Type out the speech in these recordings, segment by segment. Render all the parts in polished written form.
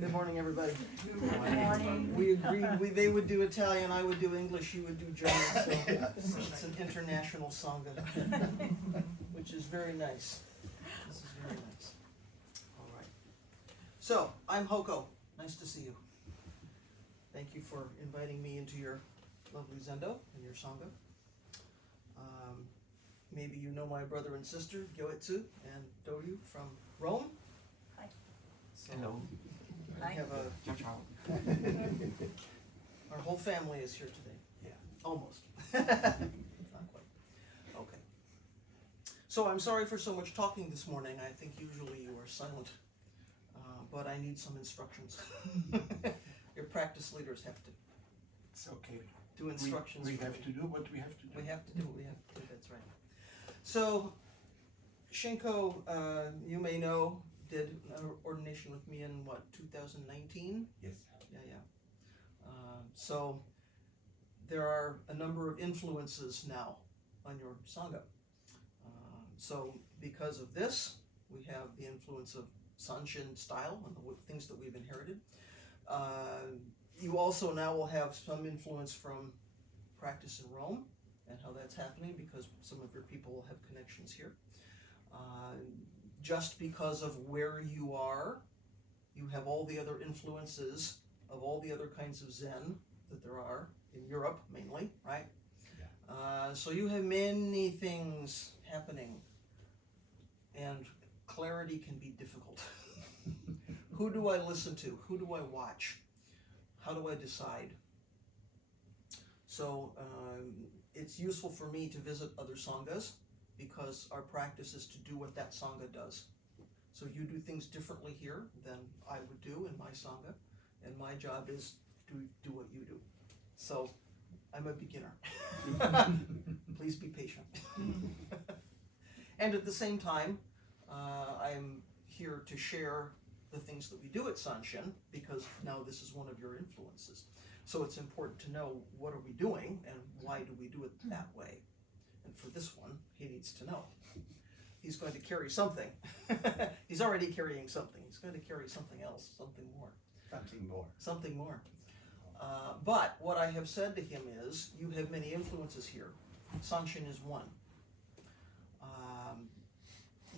Good morning, everybody. Good morning. We agreed they would do Italian, I would do English, you would do German, so it's an international sangha, which is very nice. This is very nice. All right. So, I'm Hoko. Nice to see you. Thank you for inviting me into your lovely zendo and your sangha. Maybe you know my brother and sister, Gyoetsu and Doryu from Rome. Hi. So Hello. I have Ciao, ciao. our whole family is here today. Yeah. Almost. Not quite. Okay. So I'm sorry for so much talking this morning. I think usually you are silent, but I need some instructions. Your practice leaders have to It's okay. do instructions. We for have me. to do what we have to do. We have to do what we have to do, that's right. So, Shinko, you may know, did an ordination with me in, 2019? Yes. Yeah. So, there are a number of influences now on your Sangha. So, because of this, we have the influence of Sanshin-Stil and the things that we've inherited. You also now will have some influence from practice in Rome and how that's happening because some of your people will have connections here. Just because of where you are, you have all the other influences of all the other kinds of Zen that there are in Europe mainly, right? Yeah. So you have many things happening and clarity can be difficult. Who do I listen to? Who do I watch? How do I decide? So it's useful for me to visit other sanghas because our practice is to do what that sangha does. So you do things differently here than I would do in my sangha, and my job is to do what you do. So I'm a beginner. Please be patient. And at the same time, I'm here to share the things that we do at Sanshin because now this is one of your influences. So it's important to know what are we doing and why do we do it that way. And for this one, he needs to know. He's going to carry something. He's already carrying something. He's going to carry something else, something more. Something more. Something more. But what I have said to him is, you have many influences here. Sanshin is one.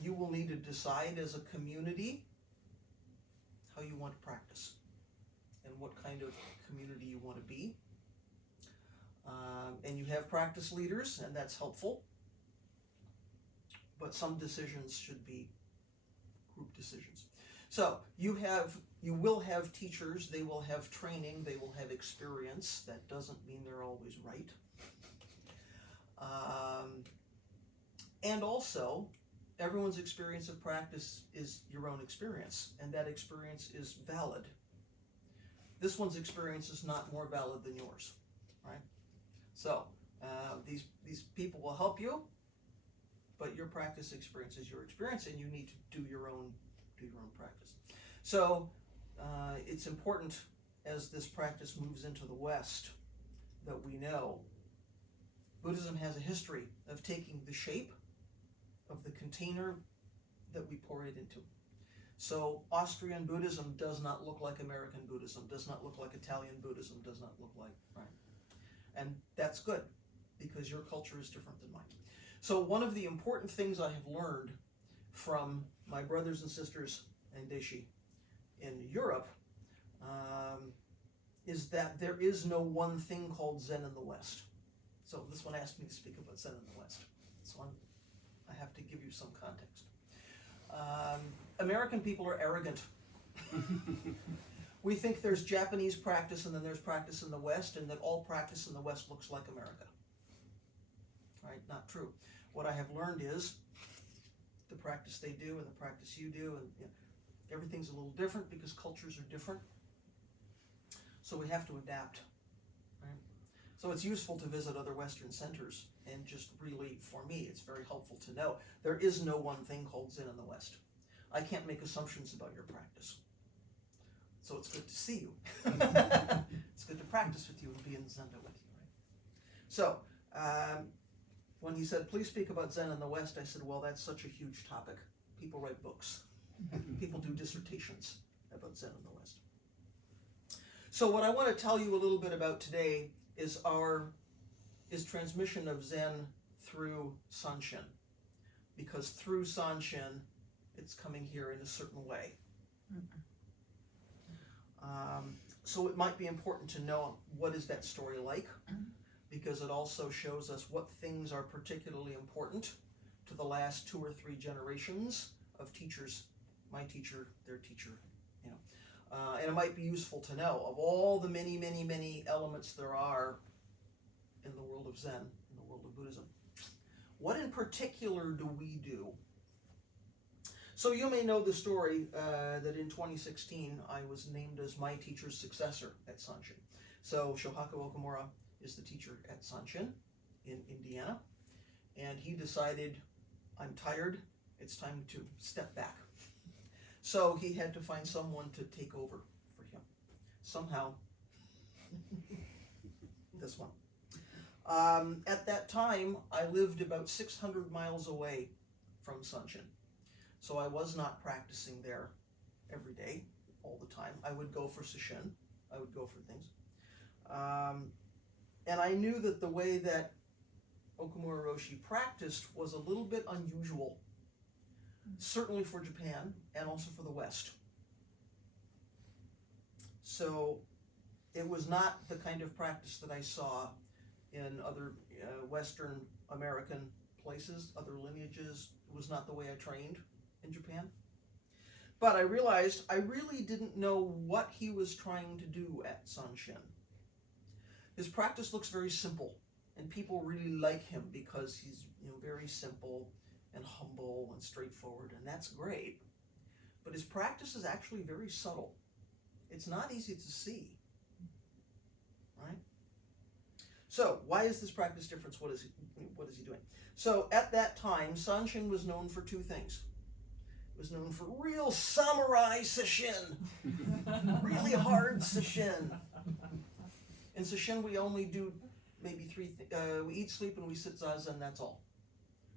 You will need to decide as a community how you want to practice and what kind of community you want to be. And you have practice leaders, and that's helpful. But some decisions should be group decisions. So you will have teachers, they will have training, they will have experience. That doesn't mean they're always right. And also, everyone's experience of practice is your own experience, and that experience is valid. This one's experience is not more valid than yours, right? So these people will help you, but your practice experience is your experience, and you need to do your own practice. So it's important as this practice moves into the West that we know Buddhism has a history of taking the shape of the container that we pour it into. So Austrian Buddhism does not look like American Buddhism, does not look like Italian Buddhism, does not look like, right? And that's good because your culture is different than mine. So one of the important things I have learned from my brothers and sisters and Daijihi in Europe is that there is no one thing called Zen in the West. So this one asked me to speak about Zen in the West. So I have to give you some context. American people are arrogant. We think there's Japanese practice and then there's practice in the West, and that all practice in the West looks like America. Right? Not true. What I have learned is the practice they do and the practice you do, and everything's a little different because cultures are different. So we have to adapt. Right? So it's useful to visit other Western centers, and just really, for me, it's very helpful to know there is no one thing called Zen in the West. I can't make assumptions about your practice. So it's good to see you. It's good to practice with you and be in Zendo with you, right? So when he said, please speak about Zen in the West, I said, well, that's such a huge topic. People write books. People do dissertations about Zen in the West. So what I want to tell you a little bit about today is transmission of Zen through Sanshin. Because through Sanshin, it's coming here in a certain way. So it might be important to know what is that story like, because it also shows us what things are particularly important to the last 2 or 3 generations of teachers, my teacher, their teacher, you know. And it might be useful to know of all the many, many, many elements there are in the world of Zen, in the world of Buddhism. What in particular do we do? So you may know the story that in 2016 I was named as my teacher's successor at Sanshin. So Shohaku Okamura is the teacher at Sanshin in Indiana, and he decided, I'm tired, it's time to step back. So he had to find someone to take over for him. Somehow, this one. At that time, I lived about 600 miles away from Sanshin. So I was not practicing there every day, all the time. I would go for sesshin. I would go for things. And I knew that the way that Okamura Roshi practiced was a little bit unusual, certainly for Japan and also for the West. So it was not the kind of practice that I saw in other Western American places, other lineages. It was not the way I trained in Japan. But I realized I really didn't know what he was trying to do at Sanshin. His practice looks very simple, and people really like him because he's, you know, very simple and humble and straightforward, and that's great. But his practice is actually very subtle. It's not easy to see, right? So why is this practice different? What is he doing? So at that time, Sanshin was known for 2 things. It was known for real samurai sesshin, really hard sesshin. In sesshin, we only do maybe 3 we eat, sleep, and we sit zazen, that's all.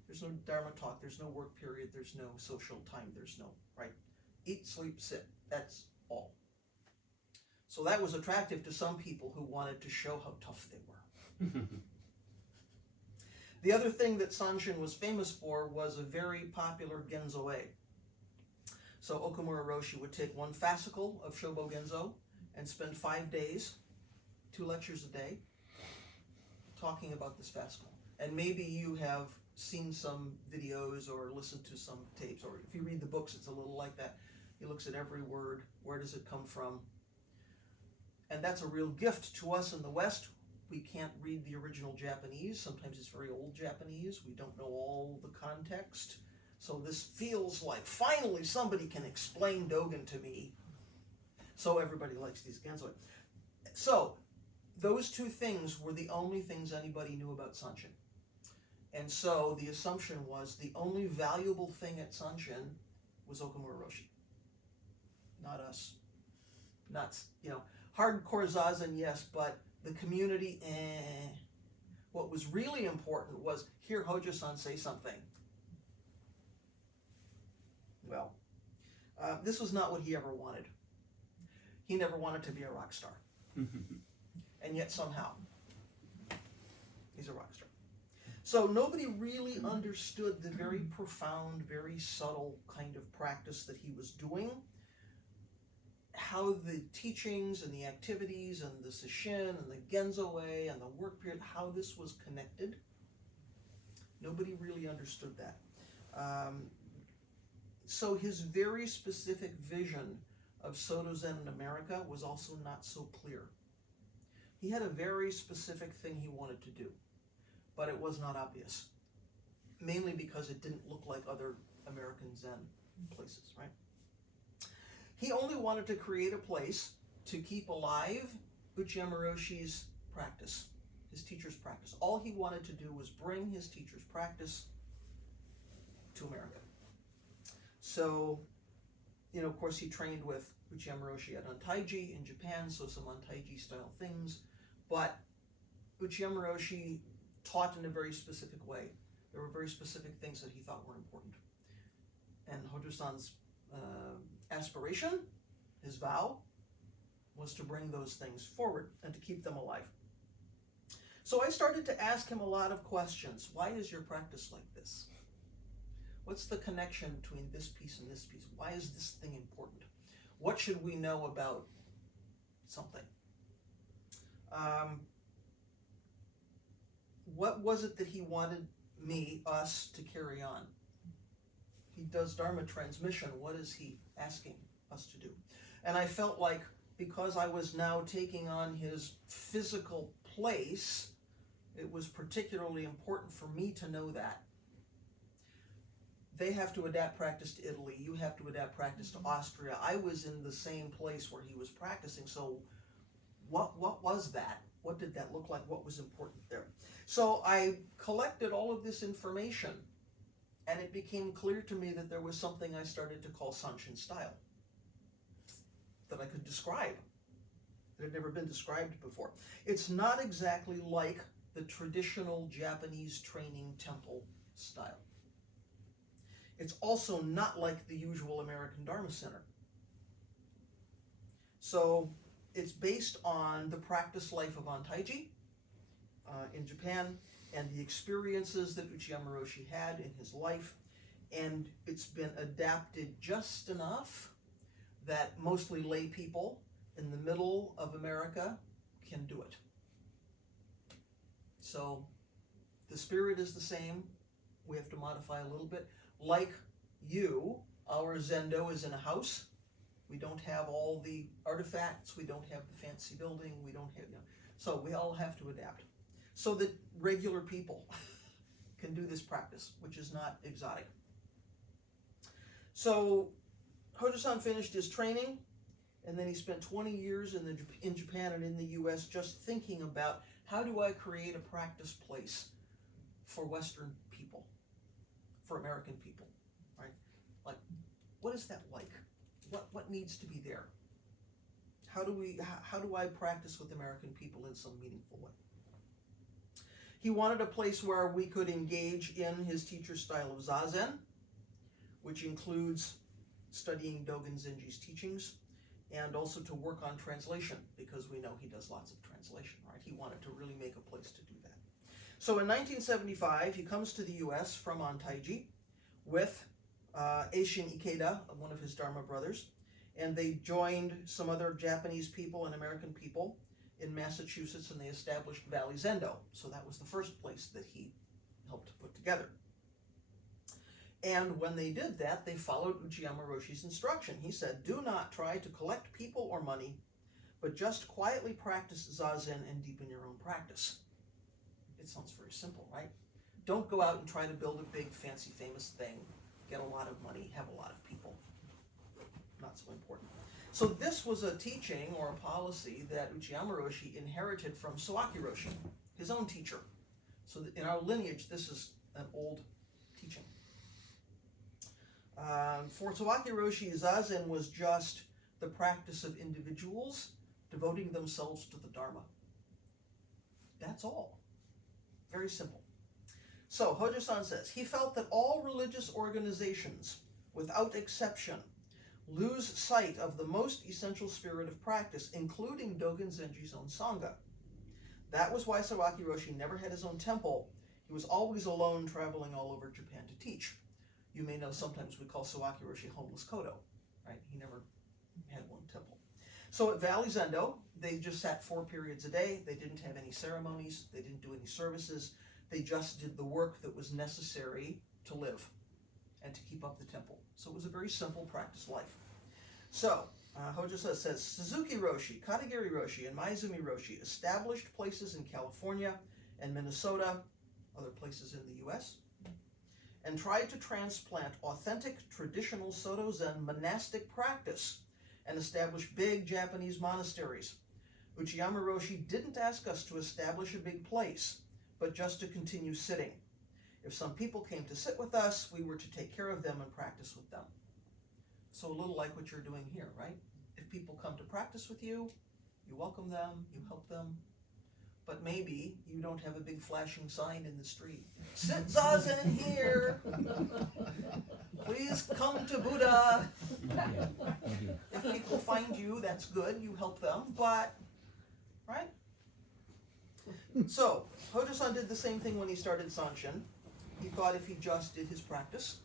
There's no dharma talk, there's no work period, there's no social time, there's no, right? Eat, sleep, sit, that's all. So that was attractive to some people who wanted to show how tough they were. The other thing that Sanshin was famous for was a very popular genzo-e. So Okamura Roshi would take 1 fascicle of Shobo Genzo and spend 5 days, 2 lectures a day, talking about this fascicle. And maybe you have seen some videos or listened to some tapes, or if you read the books, it's a little like that. He looks at every word, where does it come from? And that's a real gift to us in the West. We can't read the original Japanese. Sometimes it's very old Japanese. We don't know all the context. So this feels like finally somebody can explain Dogen to me. So everybody likes these genzo. So those 2 things were the only things anybody knew about Sanshin. And so the assumption was the only valuable thing at Sanshin was Okamura Roshi. Not us. Not, you know, hardcore zazen, yes, but the community, What was really important was, hear Hojo-san say something. Well, this was not what he ever wanted. He never wanted to be a rock star. And yet somehow, he's a rock star. So nobody really understood the very profound, very subtle kind of practice that he was doing. How the teachings and the activities and the sesshin and the genzo-e and the work period, how this was connected. Nobody really understood that. So his very specific vision of Soto Zen in America was also not so clear. He had a very specific thing he wanted to do, but it was not obvious, mainly because it didn't look like other American Zen places, right? He only wanted to create a place to keep alive Uchiyama Roshi's practice, his teacher's practice. All he wanted to do was bring his teacher's practice to America. So, you know, of course, he trained with Uchiyama Roshi at Untaiji in Japan, so some Untaiji style things. But Uchiyama Roshi taught in a very specific way. There were very specific things that he thought were important. And Hojo-san's aspiration, his vow, was to bring those things forward and to keep them alive. So I started to ask him a lot of questions. Why is your practice like this? What's the connection between this piece and this piece? Why is this thing important? What should we know about something? What was it that he wanted us to carry on? He does Dharma transmission. What is he asking us to do? And I felt like because I was now taking on his physical place, it was particularly important for me to know that. They have to adapt practice to Italy. You have to adapt practice to Austria. I was in the same place where he was practicing. So what was that? What did that look like? What was important there? So I collected all of this information, and it became clear to me that there was something I started to call Sanshin-Stil that I could describe. It had never been described before. It's not exactly like the traditional Japanese training temple style. It's also not like the usual American Dharma Center. So it's based on the practice life of Daijihi in Japan and the experiences that Uchiyama Roshi had in his life, and it's been adapted just enough that mostly lay people in the middle of America can do it. So the spirit is the same. We have to modify a little bit. Like you, our Zendo is in a house. We don't have all the artifacts. We don't have the fancy building. We don't have, so we all have to adapt so that regular people can do this practice, which is not exotic. So Hojo-san finished his training, and then he spent 20 years in Japan and in the US just thinking about how do I create a practice place for Western people, for American people, right? Like, what is that like? What needs to be there? How do I practice with American people in some meaningful way? He wanted a place where we could engage in his teacher's style of Zazen, which includes studying Dogen Zenji's teachings, and also to work on translation, because we know he does lots of translation, right? He wanted to really make a place to do that. So in 1975, he comes to the US from Daijihi with Eishin Ikeda, one of his Dharma brothers, and they joined some other Japanese people and American people in Massachusetts, and they established Valley Zendo. So that was the first place that he helped put together. And when they did that, they followed Uchiyama Roshi's instruction. He said, do not try to collect people or money, but just quietly practice Zazen and deepen your own practice. It sounds very simple, right? Don't go out and try to build a big, fancy, famous thing, get a lot of money, have a lot of people. Not so important. So this was a teaching or a policy that Uchiyama Roshi inherited from Sawaki Roshi, his own teacher. So in our lineage, this is an old teaching. For Sawaki Roshi, Zazen was just the practice of individuals devoting themselves to the Dharma. That's all. Very simple. So Hojo-san says, he felt that all religious organizations, without exception, lose sight of the most essential spirit of practice, including Dogen Zenji's own Sangha. That was why Sawaki Roshi never had his own temple. He was always alone, traveling all over Japan to teach. You may know sometimes we call Sawaki Roshi homeless Kodo, right? He never had one temple. So at Valley Zendo, they just sat 4 periods a day. They didn't have any ceremonies. They didn't do any services. They just did the work that was necessary to live and to keep up the temple. So it was a very simple practice life. So Hojo says, Suzuki Roshi, Katagiri Roshi, and Maizumi Roshi established places in California and Minnesota, other places in the US, and tried to transplant authentic traditional Soto Zen monastic practice and establish big Japanese monasteries. Uchiyama Roshi didn't ask us to establish a big place, but just to continue sitting. If some people came to sit with us, we were to take care of them and practice with them. So a little like what you're doing here, right? If people come to practice with you, you welcome them, you help them, but maybe you don't have a big flashing sign in the street. Sit Zazen here! Please come to Buddha. If people find you, that's good. You help them, but, right? So, Hojo-san did the same thing when he started Sanshin. He thought if he just did his practice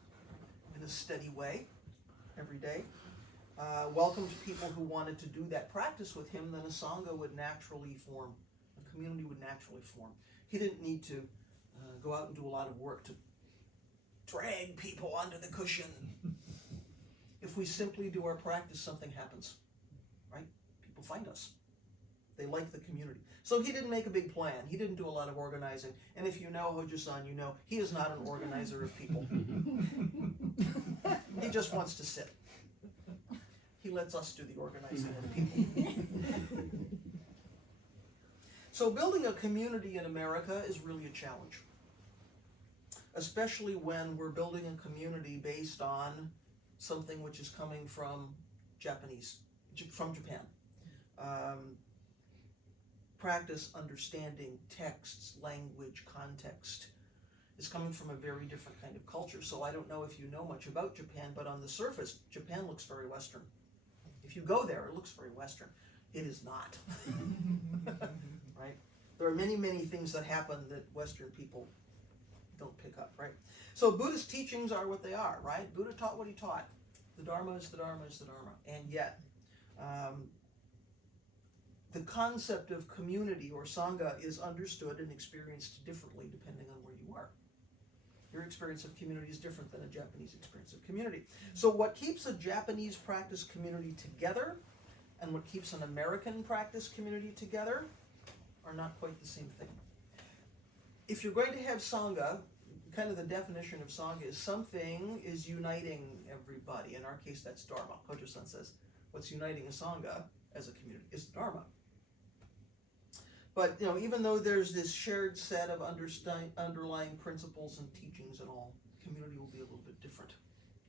in a steady way every day, welcomed people who wanted to do that practice with him, then a Sangha would naturally form. A community would naturally form. He didn't need to go out and do a lot of work to drag people onto the cushion. If we simply do our practice, something happens, right? People find us. They like the community. So he didn't make a big plan. He didn't do a lot of organizing. And if you know Hojo-san, you know he is not an organizer of people. He just wants to sit. He lets us do the organizing of people. So building a community in America is really a challenge, especially when we're building a community based on something which is coming from Japan. Practice, understanding, texts, language, context is coming from a very different kind of culture. So I don't know if you know much about Japan, but on the surface, Japan looks very Western. If you go there, it looks very Western. It is not. Right? There are many, many things that happen that Western people don't pick up, right? So Buddhist teachings are what they are, right? Buddha taught what he taught. The Dharma is the Dharma is the Dharma. And yet, the concept of community or Sangha is understood and experienced differently depending on where you are. Your experience of community is different than a Japanese experience of community. So what keeps a Japanese practice community together and what keeps an American practice community together are not quite the same thing. If you're going to have Sangha, kind of the definition of Sangha is something is uniting everybody. In our case, that's Dharma. Hojo-san says, what's uniting a Sangha as a community is Dharma. But, you know, even though there's this shared set of underlying principles and teachings and all, community will be a little bit different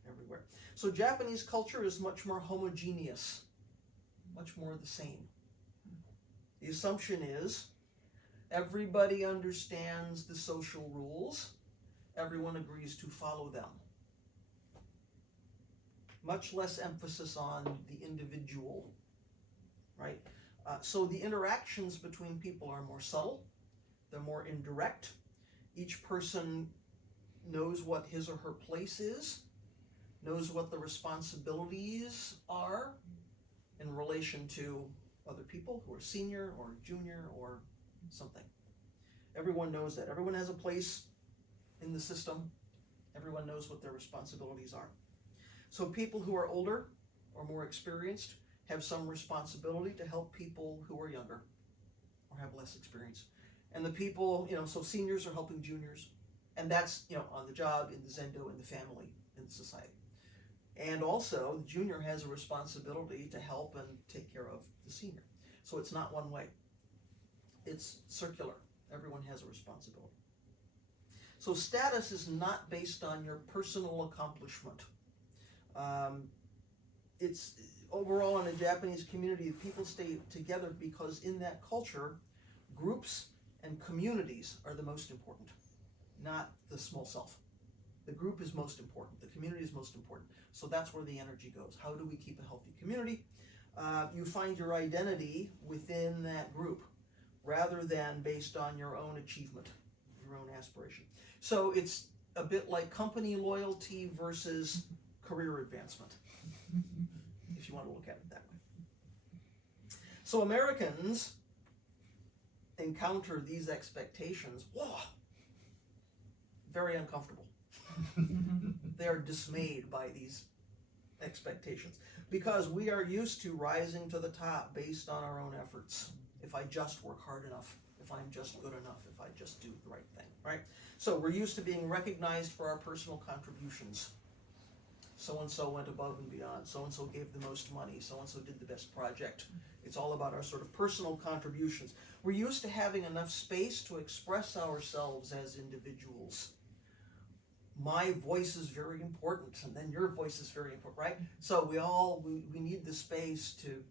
everywhere. So Japanese culture is much more homogeneous, much more the same. The assumption is everybody understands the social rules, everyone agrees to follow them. Much less emphasis on the individual, right? So the interactions between people are more subtle, they're more indirect. Each person knows what his or her place is, knows what the responsibilities are in relation to other people who are senior or junior or something. Everyone knows that. Everyone has a place in the system. Everyone knows what their responsibilities are. So people who are older or more experienced have some responsibility to help people who are younger or have less experience. And the people, you know, so seniors are helping juniors. And that's, you know, on the job, in the zendo, in the family, in the society. And also, the junior has a responsibility to help and take care of the senior. So it's not one way. It's circular. Everyone has a responsibility. So status is not based on your personal accomplishment. It's overall in a Japanese community, people stay together because in that culture, groups and communities are the most important, not the small self. The group is most important. The community is most important. So that's where the energy goes. How do we keep a healthy community? You find your identity within that group rather than based on your own achievement, your own aspiration. So it's a bit like company loyalty versus career advancement, if you want to look at it that way. So Americans encounter these expectations, whoa, very uncomfortable. They are dismayed by these expectations because we are used to rising to the top based on our own efforts. If I just work hard enough, if I'm just good enough, if I just do the right thing, right? So we're used to being recognized for our personal contributions. So-and-so went above and beyond, so-and-so gave the most money, so-and-so did the best project. It's all about our sort of personal contributions. We're used to having enough space to express ourselves as individuals. My voice is very important, and then your voice is very important, right? So we need the space to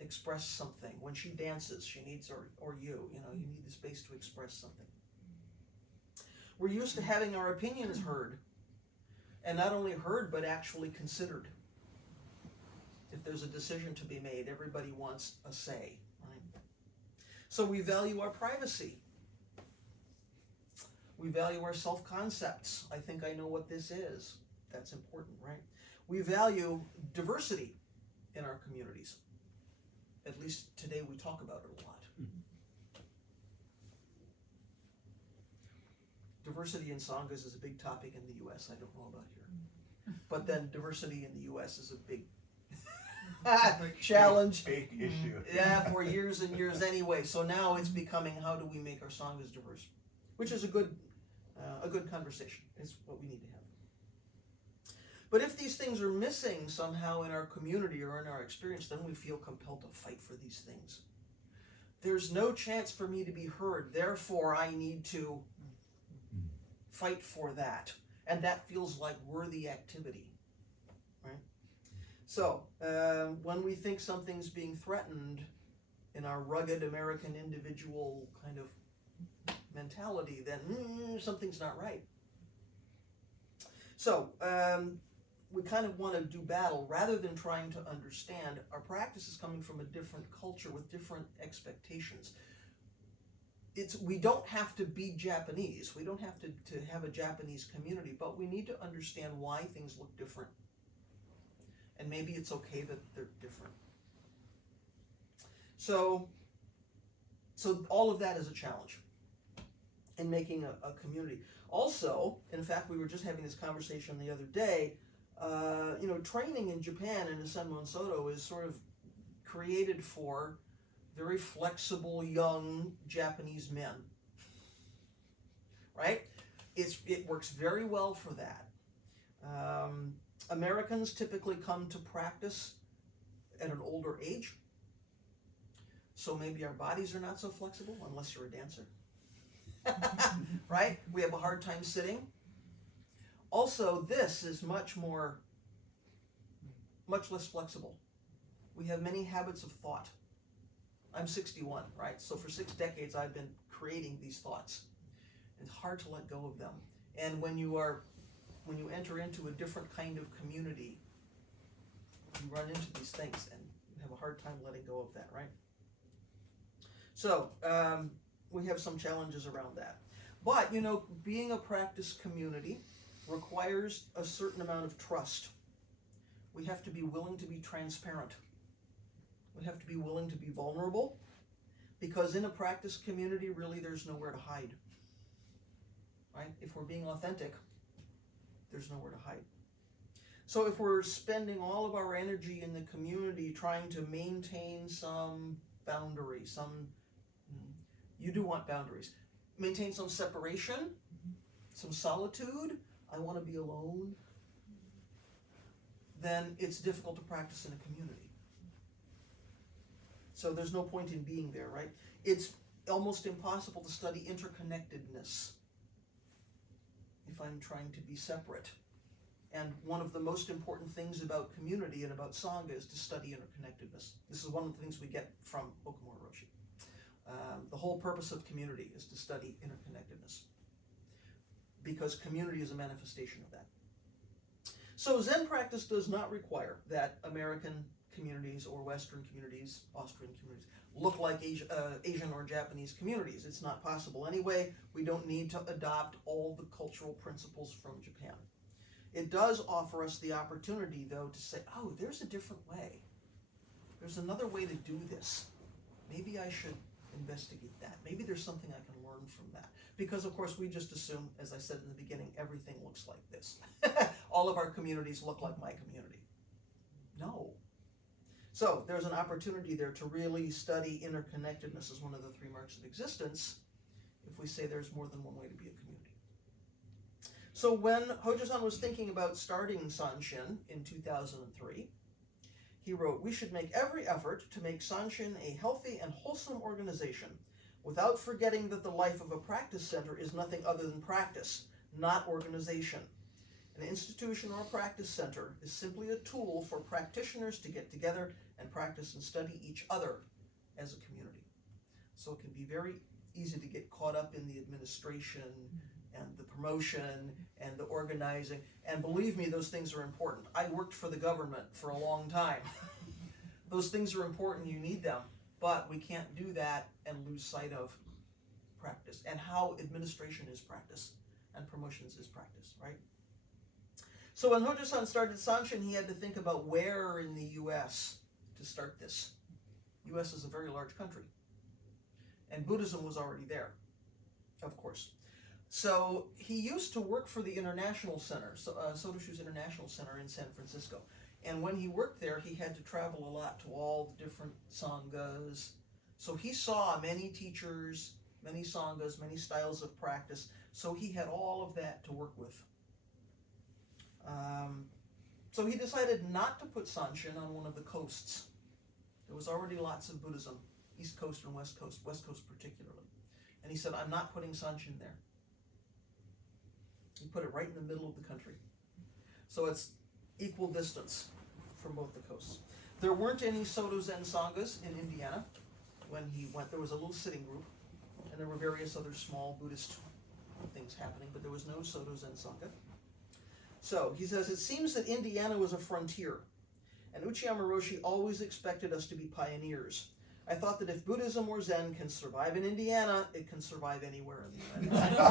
express something. When she dances, she needs, or you need the space to express something. We're used to having our opinions heard. And not only heard, but actually considered. If there's a decision to be made, everybody wants a say, right? So we value our privacy. We value our self-concepts. I think I know what this is. That's important, right? We value diversity in our communities. At least today we talk about it a lot. Diversity in sanghas is a big topic in the US. I don't know about here. But then diversity in the US is a big challenge. Big issue. Yeah, for years and years anyway. So now it's becoming, how do we make our sanghas diverse? Which is a good conversation. It's what we need to have. But if these things are missing somehow in our community or in our experience, then we feel compelled to fight for these things. There's no chance for me to be heard, therefore I need to fight for that. And that feels like worthy activity, right? So, when we think something's being threatened in our rugged American individual kind of mentality, then something's not right. So, we kind of want to do battle rather than trying to understand. Our practice is coming from a different culture with different expectations. We don't have to be Japanese. We don't have to have a Japanese community, but we need to understand why things look different. And maybe it's okay that they're different. So all of that is a challenge in making a community. Also, in fact, we were just having this conversation the other day, training in Japan in the Senmon Soto is sort of created for very flexible young Japanese men, right? It works very well for that. Americans typically come to practice at an older age, so maybe our bodies are not so flexible unless you're a dancer, right? We have a hard time sitting. Also, this is much less flexible. We have many habits of thought. I'm 61, right? So for 6 decades, I've been creating these thoughts. It's hard to let go of them. And when you enter into a different kind of community, you run into these things and you have a hard time letting go of that, right? So we have some challenges around that. But, being a practice community requires a certain amount of trust. We have to be willing to be transparent. We have to be willing to be vulnerable, because in a practice community, really, there's nowhere to hide, right? If we're being authentic, there's nowhere to hide. So if we're spending all of our energy in the community trying to maintain some boundary, you do want boundaries, maintain some separation, some solitude, I want to be alone, then it's difficult to practice in a community. So there's no point in being there, right? It's almost impossible to study interconnectedness if I'm trying to be separate. And one of the most important things about community and about Sangha is to study interconnectedness. This is one of the things we get from Okumura Roshi. The whole purpose of community is to study interconnectedness, because community is a manifestation of that. So Zen practice does not require that American communities or Western communities, Austrian communities, look like Asian or Japanese communities. It's not possible anyway. We don't need to adopt all the cultural principles from Japan. It does offer us the opportunity, though, to say, oh, there's a different way. There's another way to do this. Maybe I should investigate that. Maybe there's something I can learn from that. Because, of course, we just assume, as I said in the beginning, everything looks like this. All of our communities look like my community. No. So there's an opportunity there to really study interconnectedness as one of the 3 marks of existence, if we say there's more than one way to be a community. So when Hojo-san was thinking about starting Sanshin in 2003, he wrote, "We should make every effort to make Sanshin a healthy and wholesome organization, without forgetting that the life of a practice center is nothing other than practice, not organization. An institution or a practice center is simply a tool for practitioners to get together and practice and study each other as a community." So it can be very easy to get caught up in the administration and the promotion and the organizing. And believe me, those things are important. I worked for the government for a long time. Those things are important, you need them, but we can't do that and lose sight of practice and how administration is practice and promotions is practice, right? So when Hojo-san started Sanshin, he had to think about where in the US to start this. US is a very large country, and Buddhism was already there, of course. So he used to work for the International Center, Sotoshu's International Center in San Francisco. And when he worked there, he had to travel a lot to all the different sanghas. So he saw many teachers, many sanghas, many styles of practice. So he had all of that to work with. So he decided not to put Sanshin on one of the coasts. There was already lots of Buddhism, East Coast and West Coast particularly. And he said, I'm not putting Sanshin there. He put it right in the middle of the country. So it's equal distance from both the coasts. There weren't any Soto Zen Sanghas in Indiana when he went. There was a little sitting group, and there were various other small Buddhist things happening, but there was no Soto Zen Sangha. So he says, it seems that Indiana was a frontier, and Uchiyama Roshi always expected us to be pioneers. I thought that if Buddhism or Zen can survive in Indiana, it can survive anywhere in the United States.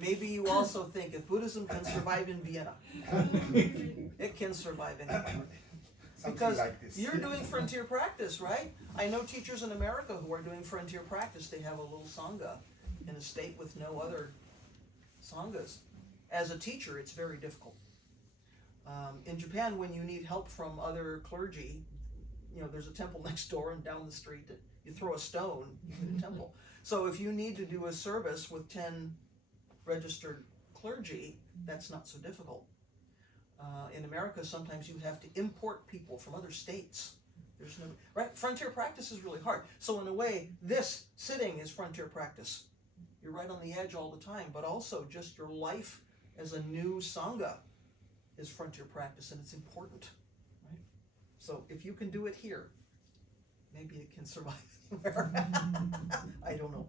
Maybe you also think if Buddhism can survive in Vienna, it can survive anywhere. Because like this. You're doing frontier practice, right? I know teachers in America who are doing frontier practice. They have a little sangha in a state with no other sanghas. As a teacher, it's very difficult. In Japan, when you need help from other clergy, there's a temple next door, and down the street, you throw a stone, you hit a temple. So if you need to do a service with 10 registered clergy, that's not so difficult. In America, sometimes you have to import people from other states. There's no, right? Frontier practice is really hard. So in a way, this sitting is frontier practice. You're right on the edge all the time, but also just your life as a new sangha is frontier practice, and it's important, right? So if you can do it here, maybe it can survive anywhere. I don't know.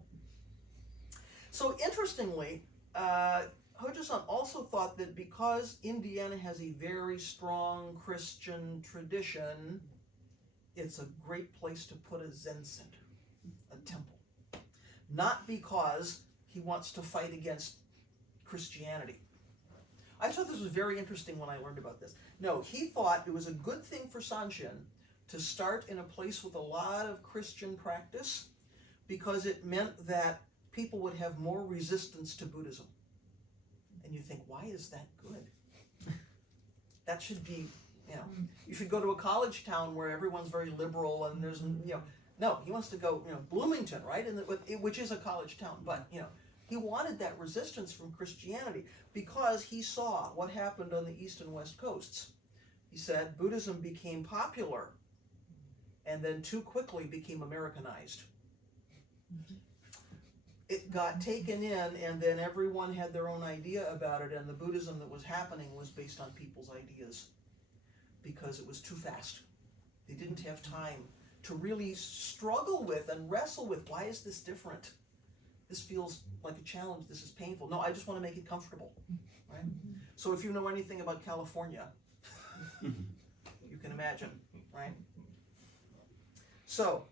So interestingly, Hojo-san also thought that because Indiana has a very strong Christian tradition, it's a great place to put a Zen center, a temple. Not because he wants to fight against Christianity. I thought this was very interesting when I learned about this. No, he thought it was a good thing for Sanshin to start in a place with a lot of Christian practice because it meant that people would have more resistance to Buddhism. And you think, why is that good? That should be, you should go to a college town where everyone's very liberal and there's, no, he wants to go, Bloomington, right? Which is a college town, but, he wanted that resistance from Christianity because he saw what happened on the East and West coasts. He said Buddhism became popular and then too quickly became Americanized. It got taken in, and then everyone had their own idea about it, and the Buddhism that was happening was based on people's ideas because it was too fast. They didn't have time to really struggle with and wrestle with, why is this different? This feels like a challenge, this is painful. No, I just want to make it comfortable, right? So if you know anything about California, you can imagine, right? So,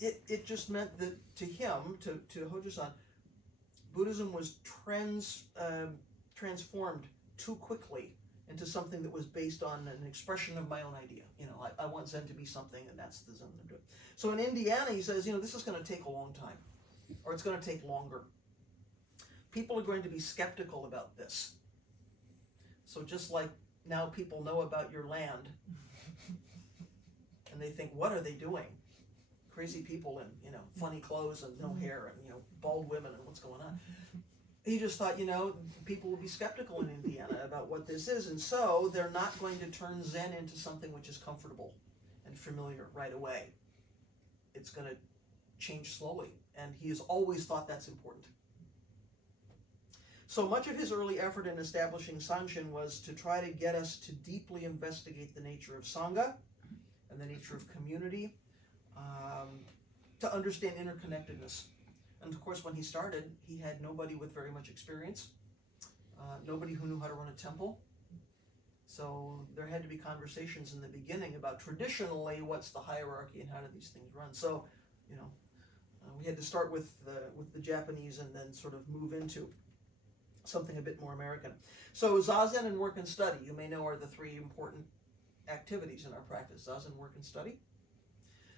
it just meant that to him, to Hojo-san, Buddhism was transformed too quickly into something that was based on an expression of my own idea. I want Zen to be something, and that's the Zen to do it. So in Indiana, he says, this is going to take a long time, or it's going to take longer. People are going to be skeptical about this. So just like now people know about your land, and they think, what are they doing? Crazy people in, funny clothes and no hair and, bald women and what's going on. He just thought, people will be skeptical in Indiana about what this is, and so they're not going to turn Zen into something which is comfortable and familiar right away. It's going to change slowly, and he has always thought that's important. So much of his early effort in establishing Sanshin was to try to get us to deeply investigate the nature of Sangha and the nature of community, to understand interconnectedness. And of course, when he started, he had nobody with very much experience, nobody who knew how to run a temple. So there had to be conversations in the beginning about traditionally what's the hierarchy and how do these things run. So, you know, we had to start with the Japanese and then sort of move into something a bit more American. So Zazen and work and study, you may know, are the three important activities in our practice. Zazen, work and study.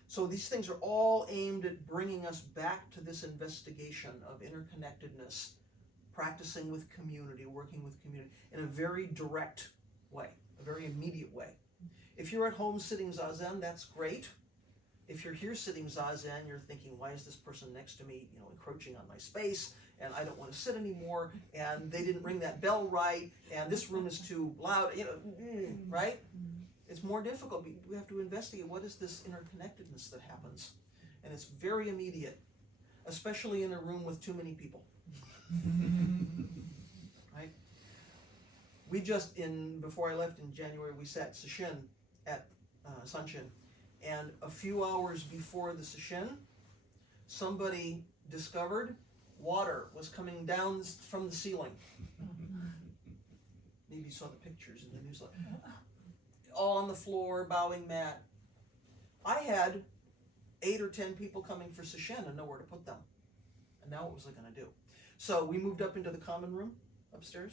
So these things are all aimed at bringing us back to this investigation of interconnectedness, practicing with community, working with community in a very direct way, a very immediate way. If you're at home sitting Zazen, that's great. If you're here sitting Zazen, you're thinking, why is this person next to me, you know, encroaching on my space, and I don't want to sit anymore, and they didn't ring that bell right, and this room is too loud, you know, right? It's more difficult. We have to investigate what is this interconnectedness that happens. And it's very immediate, especially in a room with too many people. Right? We just, before I left in January, we sat Sesshin at Sanshin. And a few hours before the Sesshin, somebody discovered water was coming down from the ceiling. Maybe you saw the pictures in the newsletter. All on the floor, bowing mat. I had 8 or 10 people coming for Sesshin and nowhere to put them. And now what was I going to do? So we moved up into the common room upstairs.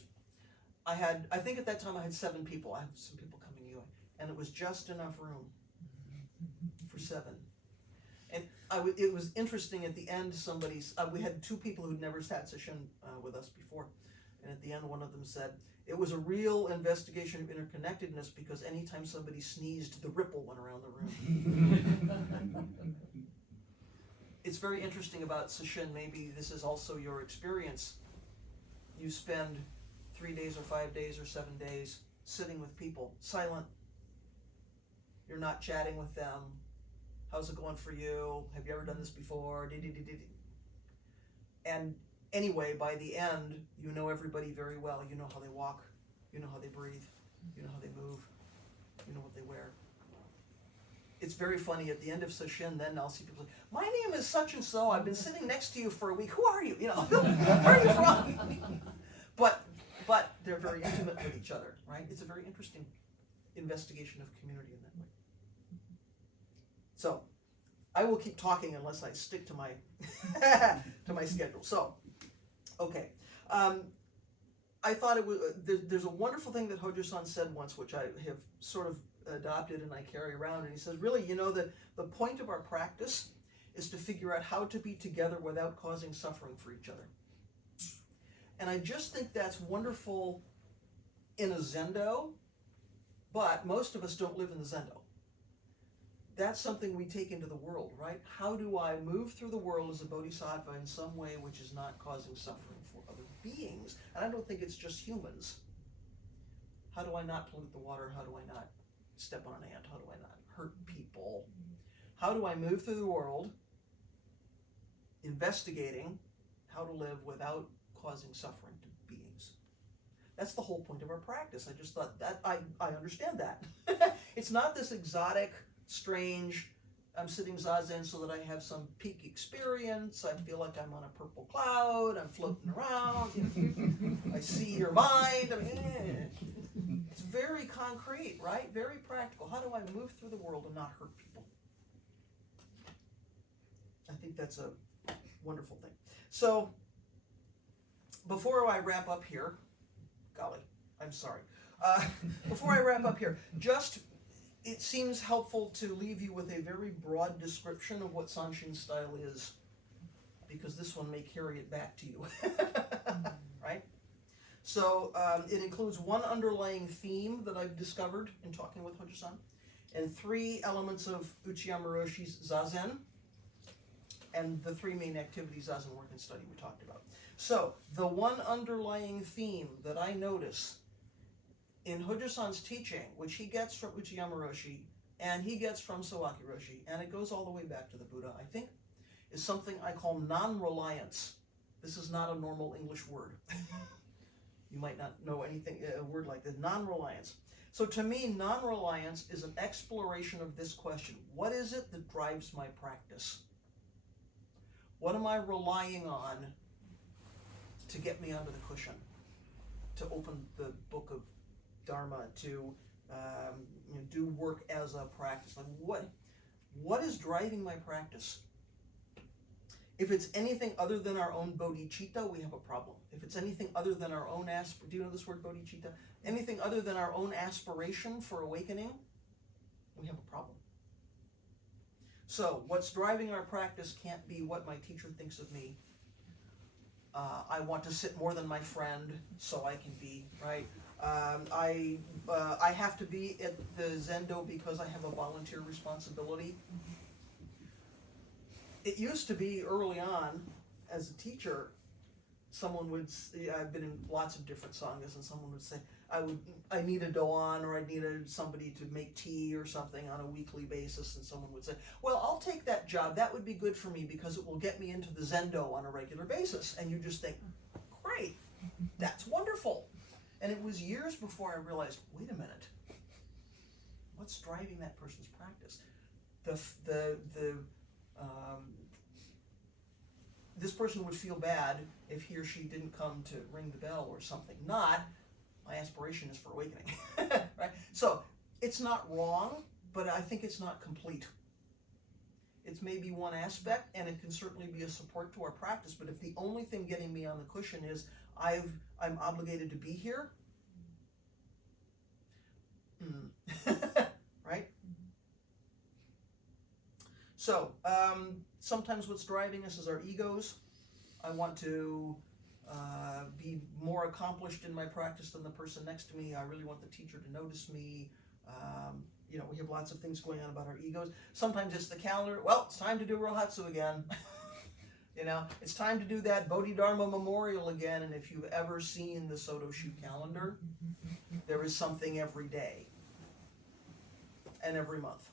I think at that time I had 7 people. I have some people coming anyway. And it was just enough room for 7. And it was interesting at the end, we had 2 people who'd never sat Sesshin with us before. And at the end, one of them said, it was a real investigation of interconnectedness because anytime somebody sneezed, the ripple went around the room. It's very interesting about Sesshin. Maybe this is also your experience. You spend 3 days or 5 days or 7 days sitting with people, silent. You're not chatting with them. How's it going for you? Have you ever done this before? And anyway, by the end, you know everybody very well. You know how they walk. You know how they breathe. You know how they move. You know what they wear. It's very funny. At the end of Sesshin, then I'll see people say, my name is such and so. I've been sitting next to you for a week. Who are you? You know, where are you from? But they're very intimate with each other, right? It's a very interesting investigation of community in that way. So I will keep talking unless I stick to my to my schedule. So, okay. I thought it was, there's a wonderful thing that Hojo-san said once, which I have sort of adopted and I carry around. And he says, really, you know, that the point of our practice is to figure out how to be together without causing suffering for each other. And I just think that's wonderful in a zendo, but most of us don't live in the zendo. That's something we take into the world, right? How do I move through the world as a bodhisattva in some way which is not causing suffering for other beings? And I don't think it's just humans. How do I not pollute the water? How do I not step on an ant? How do I not hurt people? How do I move through the world investigating how to live without causing suffering to beings? That's the whole point of our practice. I just thought that I understand that. It's not this exotic, strange, I'm sitting zazen so that I have some peak experience, I feel like I'm on a purple cloud, I'm floating around, I see your mind. I mean, it's very concrete, right? Very practical. How do I move through the world and not hurt people? I think that's a wonderful thing. So, before I wrap up here, golly, I'm sorry. Before I wrap up here, it seems helpful to leave you with a very broad description of what Sanshin-Style is, because this one may carry it back to you, right? So it includes one underlying theme that I've discovered in talking with Hojo-san, and 3 elements of Uchiyama Roshi's Zazen, and the 3 main activities, Zazen, work, and study, we talked about. So the one underlying theme that I notice in Hojo-san's teaching, which he gets from Uchiyama Roshi, and he gets from Sawaki Roshi, and it goes all the way back to the Buddha, I think, is something I call non-reliance. This is not a normal English word. You might not know anything, a word like this, non-reliance. So to me, non-reliance is an exploration of this question. What is it that drives my practice? What am I relying on to get me under the cushion, to open the book of Dharma, to do work as a practice? Like what is driving my practice? If it's anything other than our own bodhicitta, we have a problem. If it's anything other than our own do you know this word bodhicitta? Anything other than our own aspiration for awakening, we have a problem. So what's driving our practice can't be what my teacher thinks of me. I want to sit more than my friend so I can be, right? I have to be at the Zendo because I have a volunteer responsibility. It used to be early on, as a teacher, someone would, I've been in lots of different sanghas, and someone would say, I need a doan, or I need somebody to make tea or something on a weekly basis, and someone would say, well, I'll take that job, that would be good for me because it will get me into the Zendo on a regular basis. And you just think, great, that's wonderful. And it was years before I realized, wait a minute, what's driving that person's practice? This person would feel bad if he or she didn't come to ring the bell or something. Not, my aspiration is for awakening, right? So it's not wrong, but I think it's not complete. It's maybe one aspect, and it can certainly be a support to our practice, but if the only thing getting me on the cushion is I'm obligated to be here, right? So sometimes what's driving us is our egos. I want to be more accomplished in my practice than the person next to me. I really want the teacher to notice me. We have lots of things going on about our egos. Sometimes it's the calendar. Well, it's time to do Rohatsu again. It's time to do that Bodhidharma memorial again. And if you've ever seen the Soto Shu calendar, there is something every day, and every month,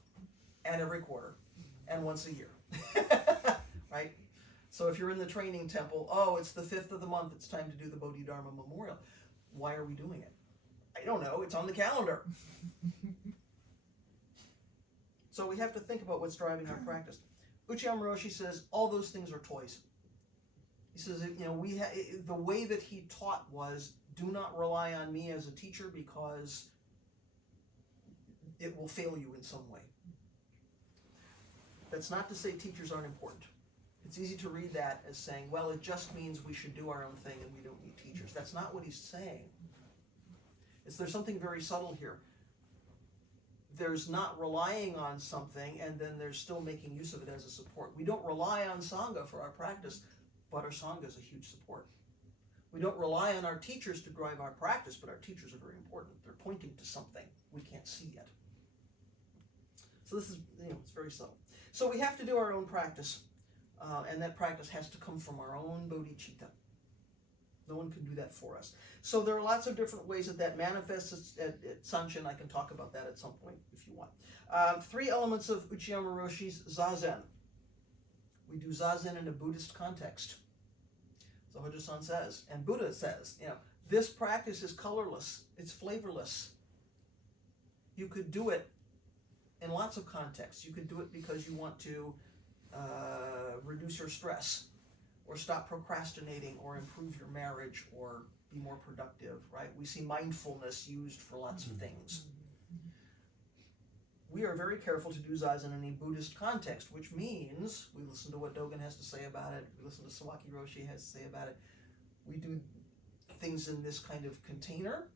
and every quarter, and once a year, right? So if you're in the training temple, it's the 5th of the month, it's time to do the Bodhidharma memorial. Why are we doing it? I don't know, it's on the calendar. So we have to think about what's driving our practice. Uchiyama Roshi says all those things are toys. He says, the way that he taught was, do not rely on me as a teacher because it will fail you in some way. That's not to say teachers aren't important. It's easy to read that as saying, well, it just means we should do our own thing and we don't need teachers. That's not what he's saying. There's something very subtle here. There's not relying on something and then there's still making use of it as a support. We don't rely on Sangha for our practice, but our Sangha is a huge support. We don't rely on our teachers to drive our practice, but our teachers are very important. They're pointing to something we can't see yet. So this is, it's very subtle. So we have to do our own practice, and that practice has to come from our own bodhicitta. No one can do that for us. So there are lots of different ways that manifests at Sanshin. I can talk about that at some point if you want. 3 elements of Uchiyama Roshi's Zazen. We do Zazen in a Buddhist context. So Hojo-san says, and Buddha says, this practice is colorless, it's flavorless. You could do it in lots of contexts. You could do it because you want to reduce your stress, or stop procrastinating, or improve your marriage, or be more productive, right? We see mindfulness used for lots of things. We are very careful to do Zazen in a Buddhist context, which means we listen to what Dogen has to say about it, we listen to Sawaki Roshi has to say about it. We do things in this kind of container.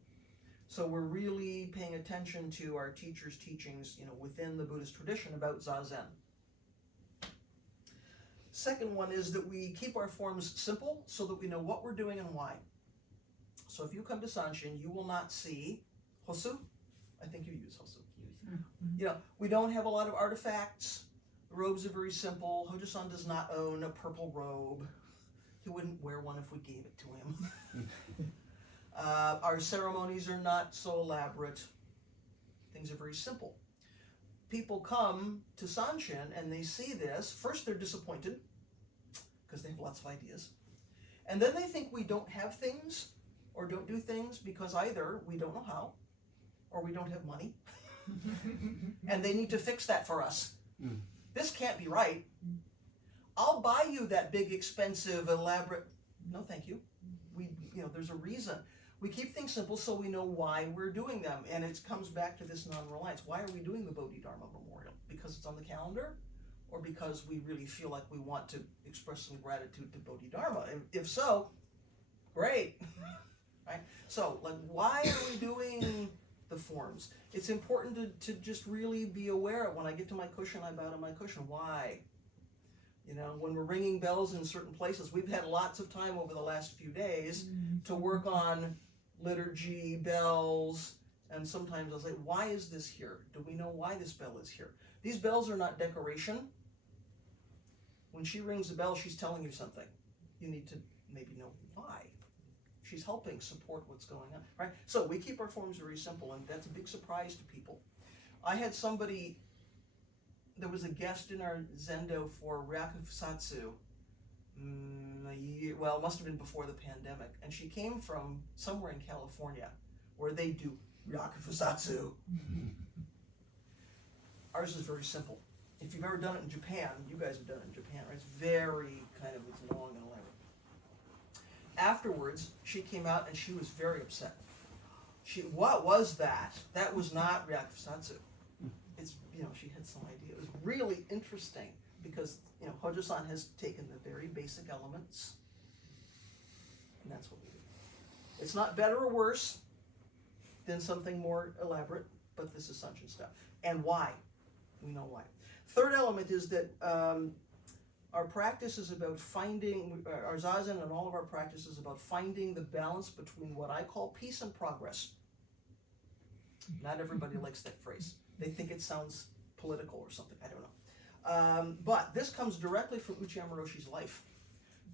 So we're really paying attention to our teachers' teachings, within the Buddhist tradition about Zazen. Second one is that we keep our forms simple so that we know what we're doing and why. So if you come to Sanshin, you will not see Hosu. I think you use Hosu. We don't have a lot of artifacts. The robes are very simple. Hojo-san does not own a purple robe. He wouldn't wear one if we gave it to him. Our ceremonies are not so elaborate. Things are very simple. People come to Sanshin and they see this. First they're disappointed because they have lots of ideas. And then they think we don't have things or don't do things because either we don't know how or we don't have money. And they need to fix that for us. This can't be right. I'll buy you that big, expensive, elaborate. No, thank you. There's a reason. We keep things simple so we know why we're doing them. And it comes back to this non-reliance. Why are we doing the Bodhidharma Memorial? Because it's on the calendar? Or because we really feel like we want to express some gratitude to Bodhidharma? And if so, great. Right? So, why are we doing the forms? It's important to just really be aware. When I get to my cushion, I bow to my cushion. Why? When we're ringing bells in certain places, we've had lots of time over the last few days to work on liturgy, bells, and sometimes I'll say, why is this here? Do we know why this bell is here? These bells are not decoration. When she rings the bell, she's telling you something. You need to maybe know why. She's helping support what's going on, right? So we keep our forms very simple, and that's a big surprise to people. I had somebody, there was a guest in our Zendo for Ryakufusatsu, it must have been before the pandemic, and she came from somewhere in California where they do Ryakufusatsu. Ours is very simple. If you've ever done it in Japan, you guys have done it in Japan, right? It's very it's long and elaborate. Afterwards, she came out and she was very upset. What was that? That was not Ryakufusatsu. It's, she had some idea. It was really interesting because, Hojo-san has taken the very basic elements, and that's what we do. It's not better or worse than something more elaborate, but this is Sanshin-Stil. And why? We know why. Third element is that our practice is about finding, our zazen and all of our practice is about finding the balance between what I call peace and progress. Not everybody likes that phrase. They think it sounds political or something, I don't know. But this comes directly from Uchiyama Roshi's life,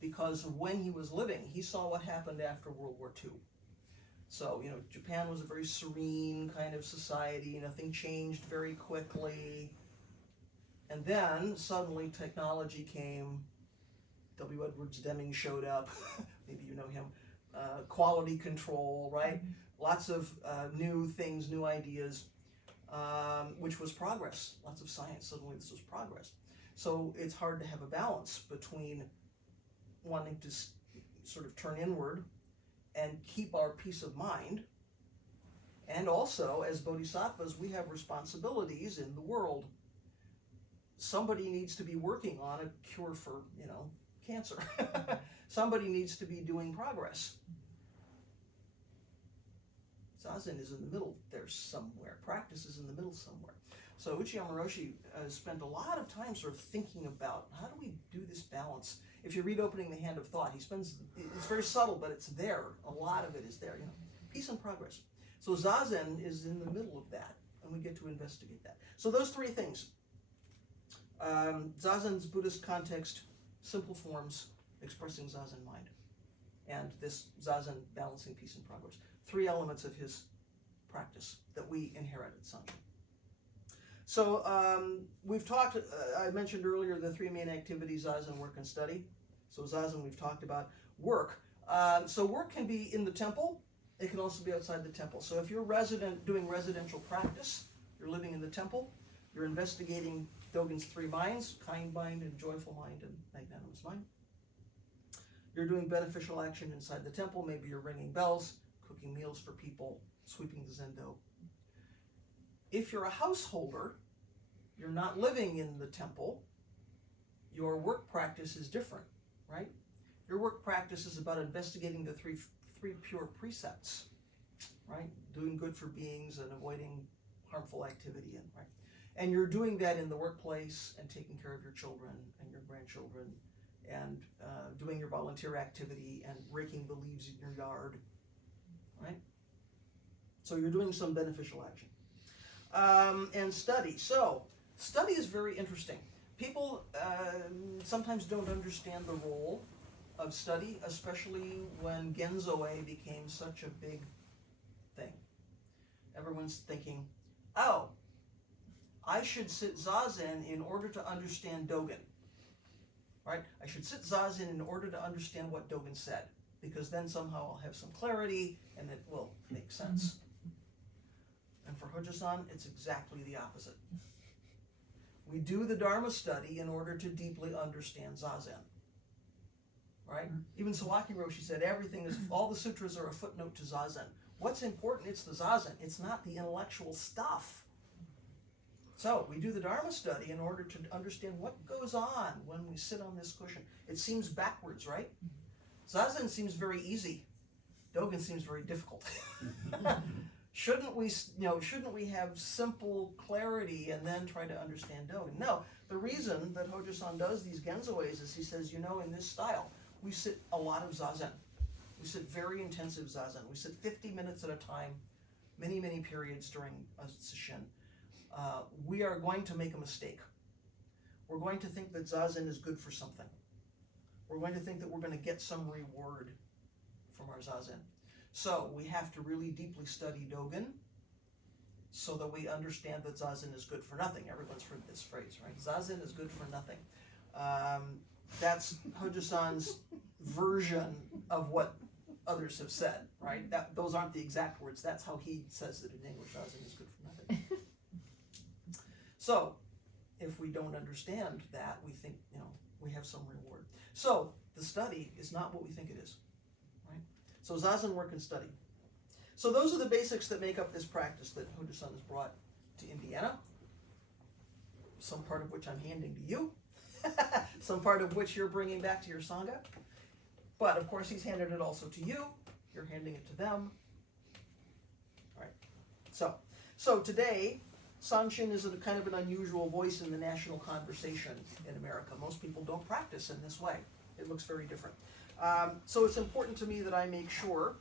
because when he was living, he saw what happened after World War II. So, Japan was a very serene kind of society, nothing changed very quickly. And then, suddenly, technology came, W. Edwards Deming showed up, maybe you know him, quality control, right? Lots of new things, new ideas. Which was progress. Lots of science, suddenly this was progress. So it's hard to have a balance between wanting to sort of turn inward and keep our peace of mind. And also, as bodhisattvas, we have responsibilities in the world. Somebody needs to be working on a cure for, cancer. Somebody needs to be doing progress. Zazen is in the middle there somewhere. Practice is in the middle somewhere. So Uchiyama Roshi spent a lot of time sort of thinking about how do we do this balance. If you read Opening the Hand of Thought, it's very subtle, but it's there. A lot of it is there. Peace and progress. So Zazen is in the middle of that, and we get to investigate that. So those three things. Zazen's Buddhist context, simple forms, expressing Zazen mind. And this Zazen balancing peace and progress. Three elements of his practice that we inherit at Sanshin. So we've talked, I mentioned earlier the three main activities, Zazen, work, and study. So Zazen we've talked about. Work. So work can be in the temple. It can also be outside the temple. So if you're doing residential practice, you're living in the temple, you're investigating Dogen's three minds, kind mind and joyful mind and magnanimous mind. You're doing beneficial action inside the temple. Maybe you're ringing bells, cooking meals for people, sweeping the zendo. If you're a householder, you're not living in the temple, your work practice is different, right? Your work practice is about investigating the three pure precepts, right? Doing good for beings and avoiding harmful activity, and you're doing that in the workplace and taking care of your children and your grandchildren and doing your volunteer activity and raking the leaves in your yard, right? So you're doing some beneficial action. And study. So study is very interesting. People sometimes don't understand the role of study, especially when Genzo-e became such a big thing. Everyone's thinking, oh, I should sit Zazen in order to understand Dogen. Right? I should sit Zazen in order to understand what Dogen said, because then somehow I'll have some clarity and it will make sense. And for Hojo-san, it's exactly the opposite. We do the Dharma study in order to deeply understand Zazen. Right? Even Sawaki Roshi said everything is, all the sutras are a footnote to Zazen. What's important? It's the Zazen. It's not the intellectual stuff. So we do the Dharma study in order to understand what goes on when we sit on this cushion. It seems backwards, right? Zazen seems very easy. Dogen seems very difficult. Shouldn't we have simple clarity and then try to understand Dogen? No, the reason that Hojo-san does these Genzo-Eis is he says, in this style, we sit a lot of Zazen. We sit very intensive Zazen. We sit 50 minutes at a time, many, many periods during a sesshin. We are going to make a mistake. We're going to think that Zazen is good for something. We're going to think that we're going to get some reward from our Zazen. So we have to really deeply study Dogen so that we understand that Zazen is good for nothing. Everyone's heard this phrase, right? Zazen is good for nothing. That's Hojo-san's version of what others have said, right? Those aren't the exact words. That's how he says it in English. Zazen is good for nothing. So, if we don't understand that, we think, we have some reward. So, the study is not what we think it is, right? So, Zazen, work, and study. So, those are the basics that make up this practice that Hojo-san has brought to Indiana, some part of which I'm handing to you, some part of which you're bringing back to your Sangha. But, of course, he's handed it also to you. You're handing it to them. All right. So today, Sanshin is a kind of an unusual voice in the national conversation in America. Most people don't practice in this way. It looks very different. So it's important to me that I make sure,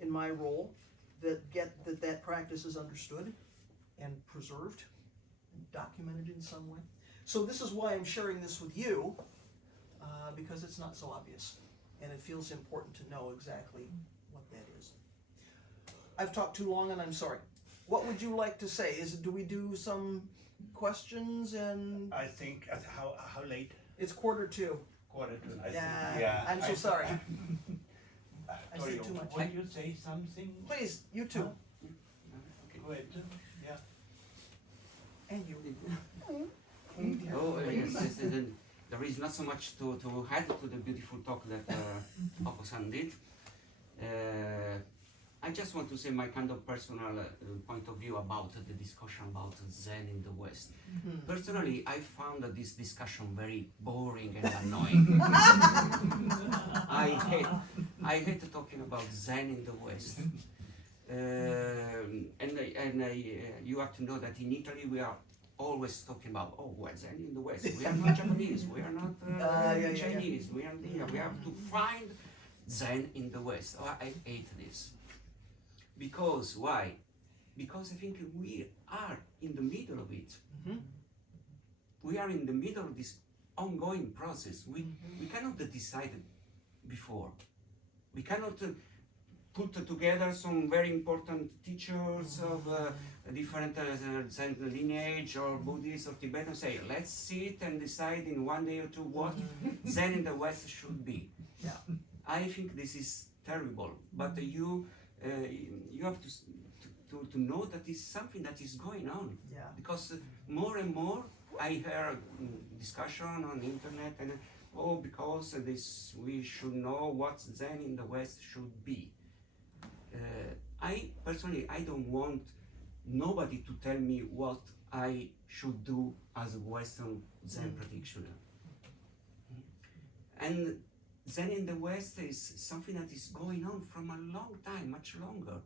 in my role, that practice is understood and preserved and documented in some way. So this is why I'm sharing this with you, because it's not so obvious. And it feels important to know exactly what that is. I've talked too long and I'm sorry. What would you like to say? Do we do some questions and... I think, how late? It's 1:45. 1:45, I think. Yeah, I'm so sorry. I say Doryu, too much. want you say something? Please, you too. Go ahead. Yeah. And you. Oh, yes, there is not so much to add to the beautiful talk that Hoko-san did. I just want to say my kind of personal point of view about the discussion about Zen in the West. Mm-hmm. Personally, I found this discussion very boring and annoying. I hate talking about Zen in the West. You have to know that in Italy we are always talking about, well, Zen in the West. We are not Japanese, we are not Chinese, we are India. We have to find Zen in the West. Oh, I hate this. Because, why? Because I think we are in the middle of it. Mm-hmm. We are in the middle of this ongoing process. We cannot decide before. We cannot put together some very important teachers of different Zen lineage or Buddhist or Tibetan, say, let's sit and decide in 1 day or two what Zen in the West should be. Yeah. I think this is terrible, but you have to know that it's something that is going on. Yeah. Because more and more I hear discussion on the internet and because we should know what Zen in the West should be. I personally, I don't want nobody to tell me what I should do as a Western Zen practitioner. And Zen in the West is something that is going on from a long time, much longer.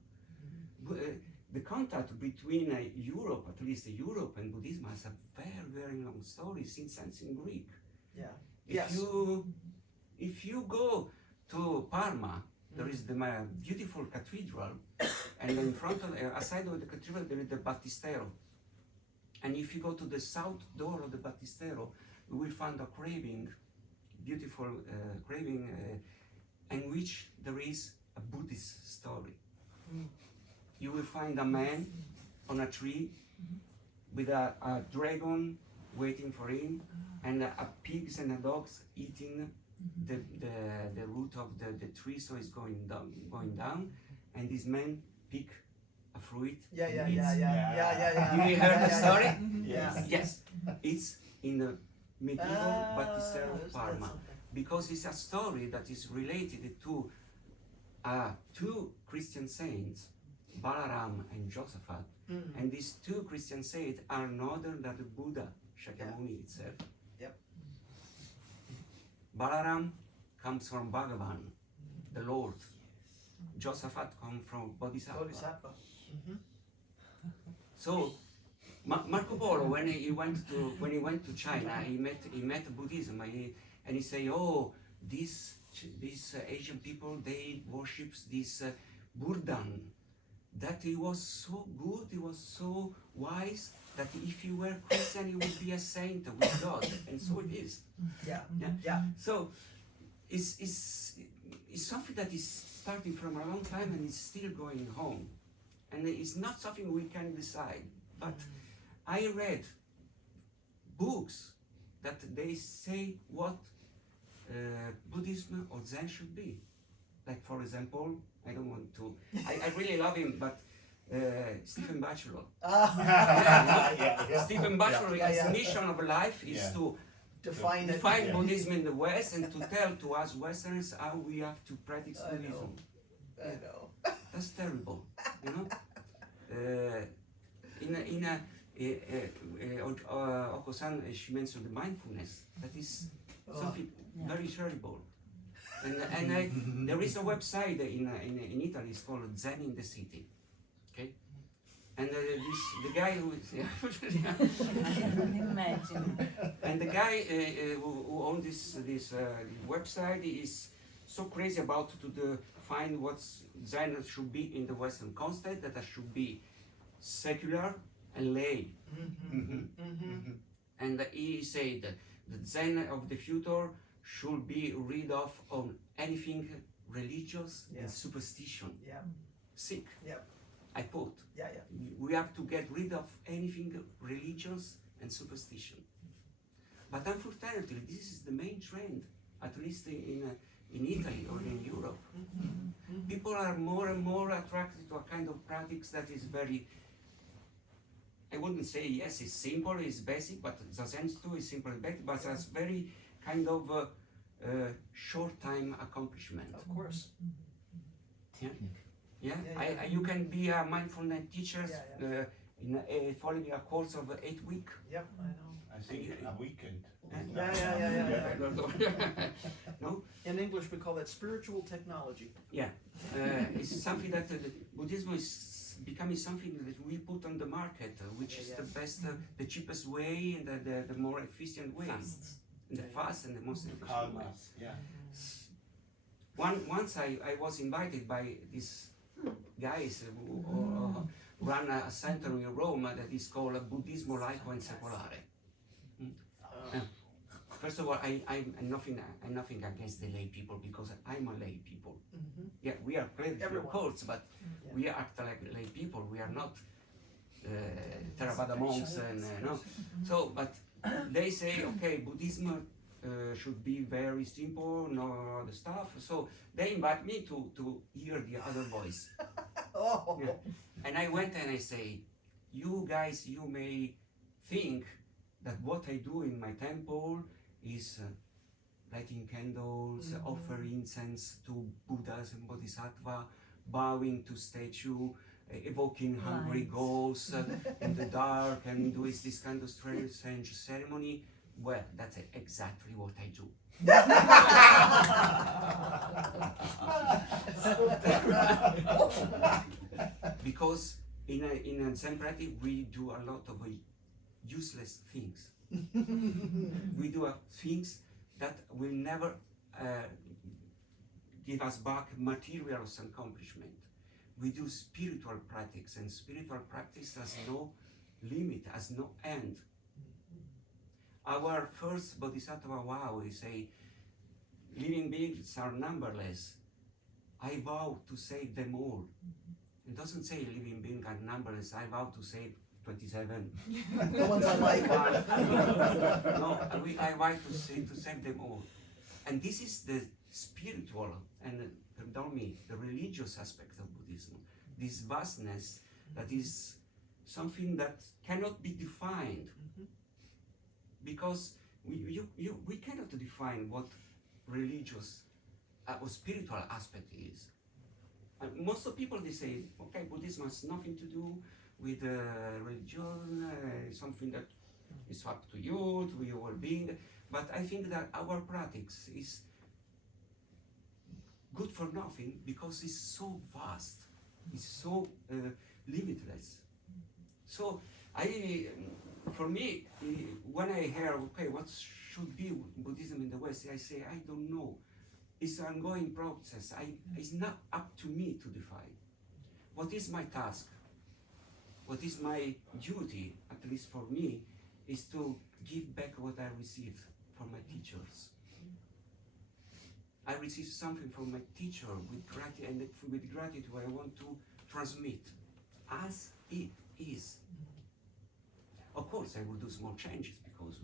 The contact between Europe, at least Europe and Buddhism, has a very, very long story since ancient Greek. Yeah. If you go to Parma, there is the beautiful cathedral, and in front of, aside of the cathedral, there is the Battistero. And if you go to the south door of the Battistero, you will find a beautiful craving, in which there is a Buddhist story. You will find a man on a tree with a dragon waiting for him, and pigs and dogs eating the root of the tree, so it's going down, and this man pick a fruit. Yeah. Did you hear the story? Yeah. Yes, it's the medieval Battistero of that's Parma, something. because it's a story that is related to two Christian saints, Balaram and Josaphat, Mm. and these two Christian saints are none other than the Buddha Shakyamuni itself. Yep. Balaram comes from Bhagavan, the Lord. Josaphat comes from Bodhisattva. Bodhisattva. Mhm. So Marco Polo, when he went to China, he met Buddhism, and he say, oh, these Asian people, they worships this Burdan. That he was so good, he was so wise, that if he were Christian, he would be a saint with God, and so it is. Yeah. Yeah. Yeah. So it's something that is starting from a long time and is still going home, and it's not something we can decide. But I read books that they say what Buddhism or Zen should be. Like, for example, I don't want to. I really love him, but Stephen Batchelor. Yeah. Stephen Batchelor, Yeah, his yeah. mission of life is Yeah. to Define it. define Yeah. Buddhism in the West and to tell to us Westerners how we have to practice I know. Buddhism. I know. That's terrible, you know. Hoko-san, she mentioned the mindfulness. That is something very terrible. And there is a website in Italy. It's called Zen in the City. Okay, and the guy who is Imagine. and the guy who owns this website is so crazy about to find what Zen should be in the Western context, that should be secular and lay. And he said that the Zen of the future should be rid of on anything religious Yeah. and superstition. Yeah. Sick. Yep. I put. Yeah. Yeah. We have to get rid of anything religious and superstition. But unfortunately, this is the main trend, at least in Italy or in Europe. People are more and more attracted to a kind of practice that is very, I wouldn't say, yes, it's simple, it's basic, but the sense too is simple and basic, but it's very kind of short time accomplishment. Of course. Yeah, Yeah, yeah. you can be a mindfulness teacher Yeah, in following a course of 8 weeks. Yep. I know. I think a weekend. Yeah. No? In English, we call that spiritual technology. Yeah, it's something that Buddhism is becoming something that we put on the market, which is the best, the cheapest way and the more efficient way. And the fast and the most efficient way. Karmas, yeah. Once I was invited by these guys who run a center in Rome that is called Buddhismo Laico and Secolare. First of all, I'm nothing against the lay people, because I'm a lay people. Yeah, we are clerical, of course, but we act like lay people. We are not Theravada monks, and no. So, but they say, okay, Buddhism should be very simple, no other stuff. So they invite me to hear the other voice. Oh. Yeah. And I went and I say, you guys, you may think that what I do in my temple is lighting candles, offer incense to Buddhas and Bodhisattva, bowing to statue, evoking hungry ghosts in the dark, and doing this kind of strange ceremony. Well, that's exactly what I do. Because in a Zen practice, we do a lot of useless things. We do things that will never give us back material accomplishment. We do spiritual practice, and spiritual practice has no limit, has no end. Our first Bodhisattva vow is say, living beings are numberless. I vow to save them all. It doesn't say living beings are numberless. I vow to save 27. The ones I like. No, I vow to save them all. And this is the spiritual and, pardon me, the religious aspect of Buddhism. This vastness that is something that cannot be defined. because we cannot define what religious or spiritual aspect is. Most of people, they say, okay, Buddhism has nothing to do with religion, something that is up to you, to your well-being. But I think that our practice is good for nothing because it's so vast, it's so limitless. So for me, when I hear, okay, what should be Buddhism in the West, I say, I don't know. It's an ongoing process. It's not up to me to define. What is my task? What is my duty, at least for me, is to give back what I received from my teachers. I received something from my teacher with gratitude, and with gratitude I want to transmit as it is. Of course, I will do small changes because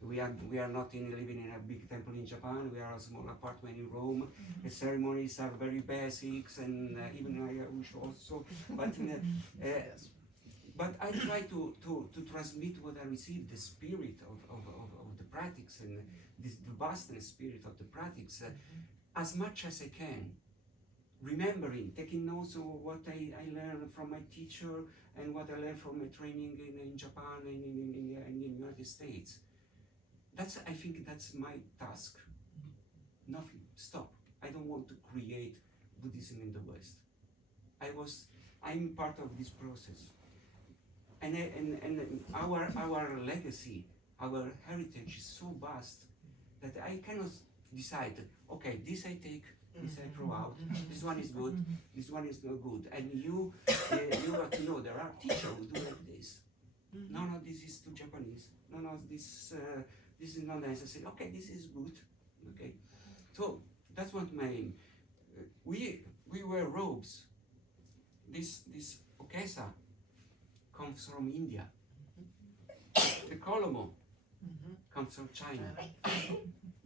we are not living in a big temple in Japan. We are a small apartment in Rome. The ceremonies are very basics, and even I wish also. But I try to transmit what I receive, the spirit of the practice and the vastness spirit of the practice as much as I can. Remembering, taking notes of what I learned from my teacher and what I learned from my training in Japan and in the United States. I think that's my task. Nothing, stop. I don't want to create Buddhism in the West. I'm part of this process. And our legacy, our heritage is so vast that I cannot decide, okay, this I take, this I throw out, this one is good, this one is not good. And you have to know there are teachers who do like this. No, this is too Japanese. No, this is not nice. I say, okay, this is good. Okay, so that's what my aim. We wear robes. This okesa comes from India. The kolomo comes from China.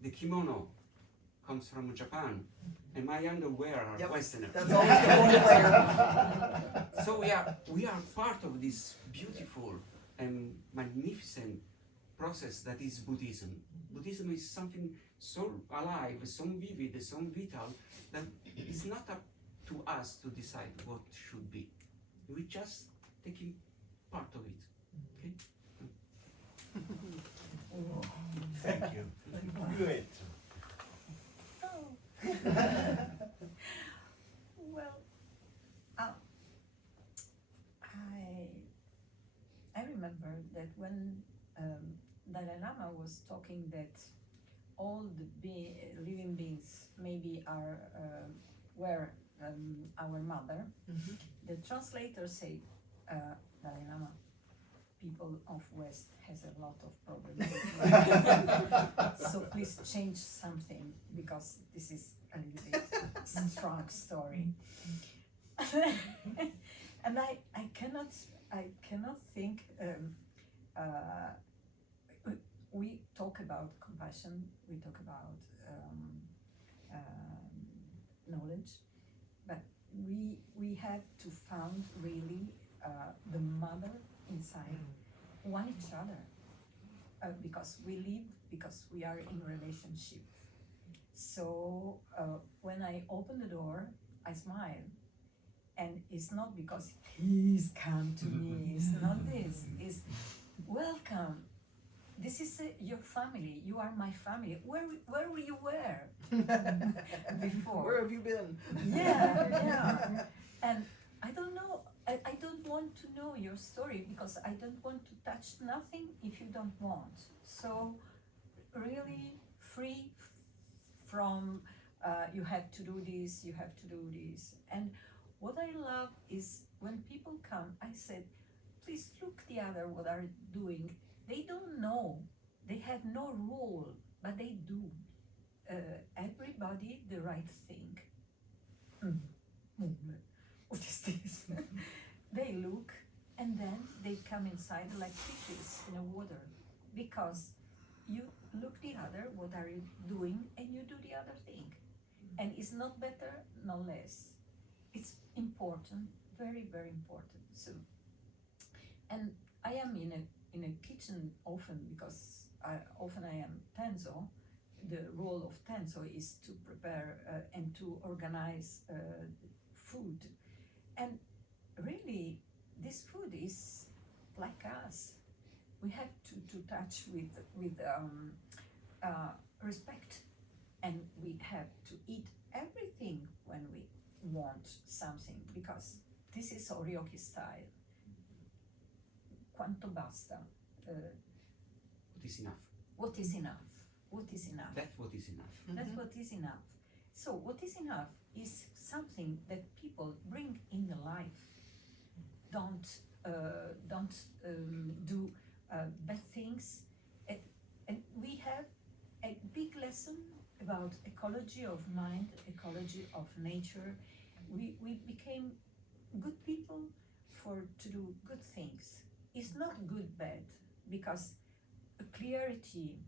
The kimono comes from Japan. And my underwear are Western. That's always the one layer. So we are part of this beautiful and magnificent process that is Buddhism. Buddhism is something so alive, so vivid, so vital that it's not up to us to decide what should be. We just taking part of it. Okay? Thank you. Good. Well, I remember that when Dalai Lama was talking that all the living beings maybe were our mother, the translator said, Dalai Lama, people of West has a lot of problems. So please change something because this is a little bit strong story. And I cannot think. We talk about compassion. We talk about knowledge, but we have to find really the mother inside one each other, because we are in relationship. So when I open the door, I smile, and it's not because he's come to me. It's not this. It's welcome. This is your family. You are my family. Where were you before? Where have you been? Yeah. And I don't know. I don't want to know your story because I don't want to touch nothing if you don't want. So really free from you have to do this, you have to do this. And what I love is when people come, I said, please look the other what are doing. They don't know, they have no rule, but they do. Everybody the right thing. What is this? They look and then they come inside like fishes in the water, because you look the other, what are you doing, and you do the other thing. And it's not better, not less. It's important, very, very important. So, and I am in a kitchen often because often I am tenzo. The role of tenzo is to prepare and to organize food. And really, this food is like us. We have to touch with respect, and we have to eat everything when we want something, because this is Oryoki style. Quanto basta? What is enough? What is enough? What is enough? That's what is enough. That's what is enough. So what is enough is something that people bring in the life. Don't do bad things. And we have a big lesson about ecology of mind, ecology of nature. We became good people to do good things. It's not good bad, because clarity,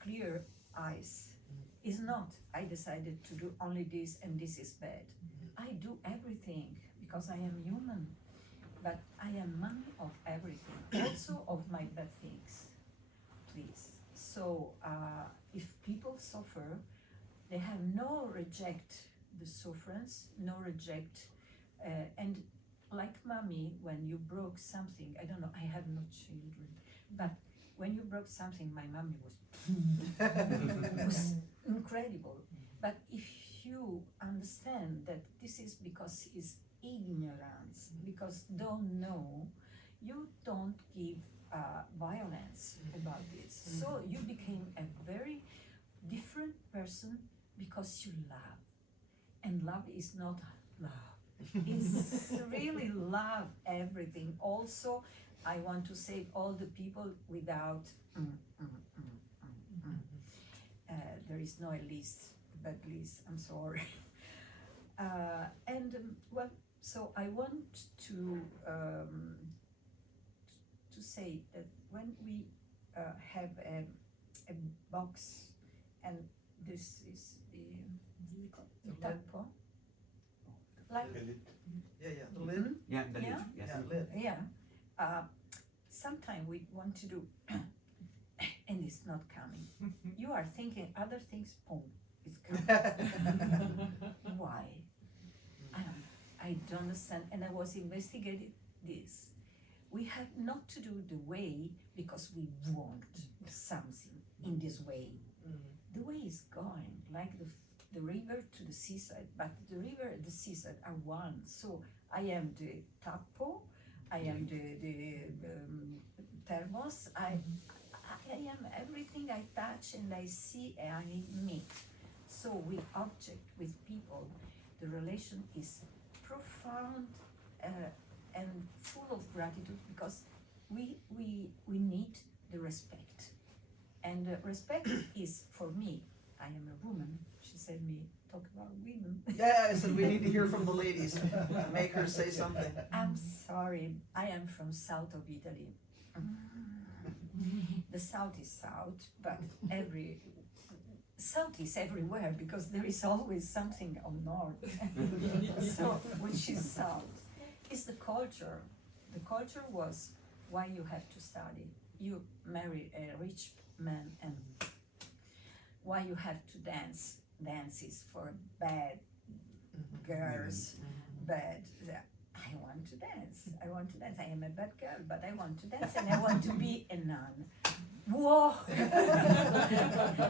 clear eyes is not I decided to do only this and this is bad. I do everything because I am human, but I am mommy of everything, also of my bad things, please. So if people suffer, they have no reject the sufferance, no reject, and like mommy, when you broke something, I don't know, I have no children, but when you broke something, my mommy was incredible. But if you understand that this is because it's ignorance, because don't know, you don't give violence about this. So you became a very different person because you love. And love is not love. It's really love everything. Also, I want to save all the people without there is no list, but list, I'm sorry. Well, so I want to say that when we have a box, and this is the tappo, like Yeah, the lid. Yeah, the lid. Yeah. Yes. Yeah, lid. yeah. Sometimes we want to do, and it's not coming. You are thinking other things, boom, it's coming. Why? I don't understand. And I was investigating this. We have not to do the way because we want something in this way. The way is going, like the river to the seaside, but the river and the seaside are one. So I am the tappo, I am the thermos, I am everything I touch and I see and I meet. So with object, with people, the relation is profound and full of gratitude, because we need the respect. And respect is, for me, I am a woman. She said me, talk about women. Yeah, I said we need to hear from the ladies. Make her say something. I'm sorry, I am from south of Italy. The south is south, but south is everywhere, because there is always something on north. So, which is south, is the culture. The culture was why you have to study. You marry a rich man, and why you have to dance. Dance is for bad girls, bad. I want to dance. I want to dance. I am a bad girl, but I want to dance, and I want to be a nun. Whoa!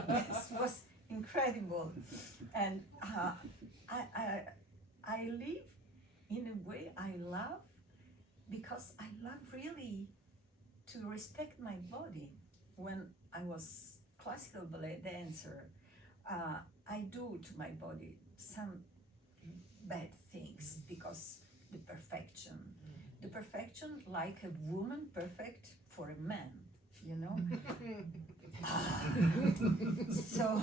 This was incredible, and I live in a way I love, because I love really to respect my body. When I was classical ballet dancer, I do to my body some bad things, because the perfection, like a woman perfect for a man, you know. So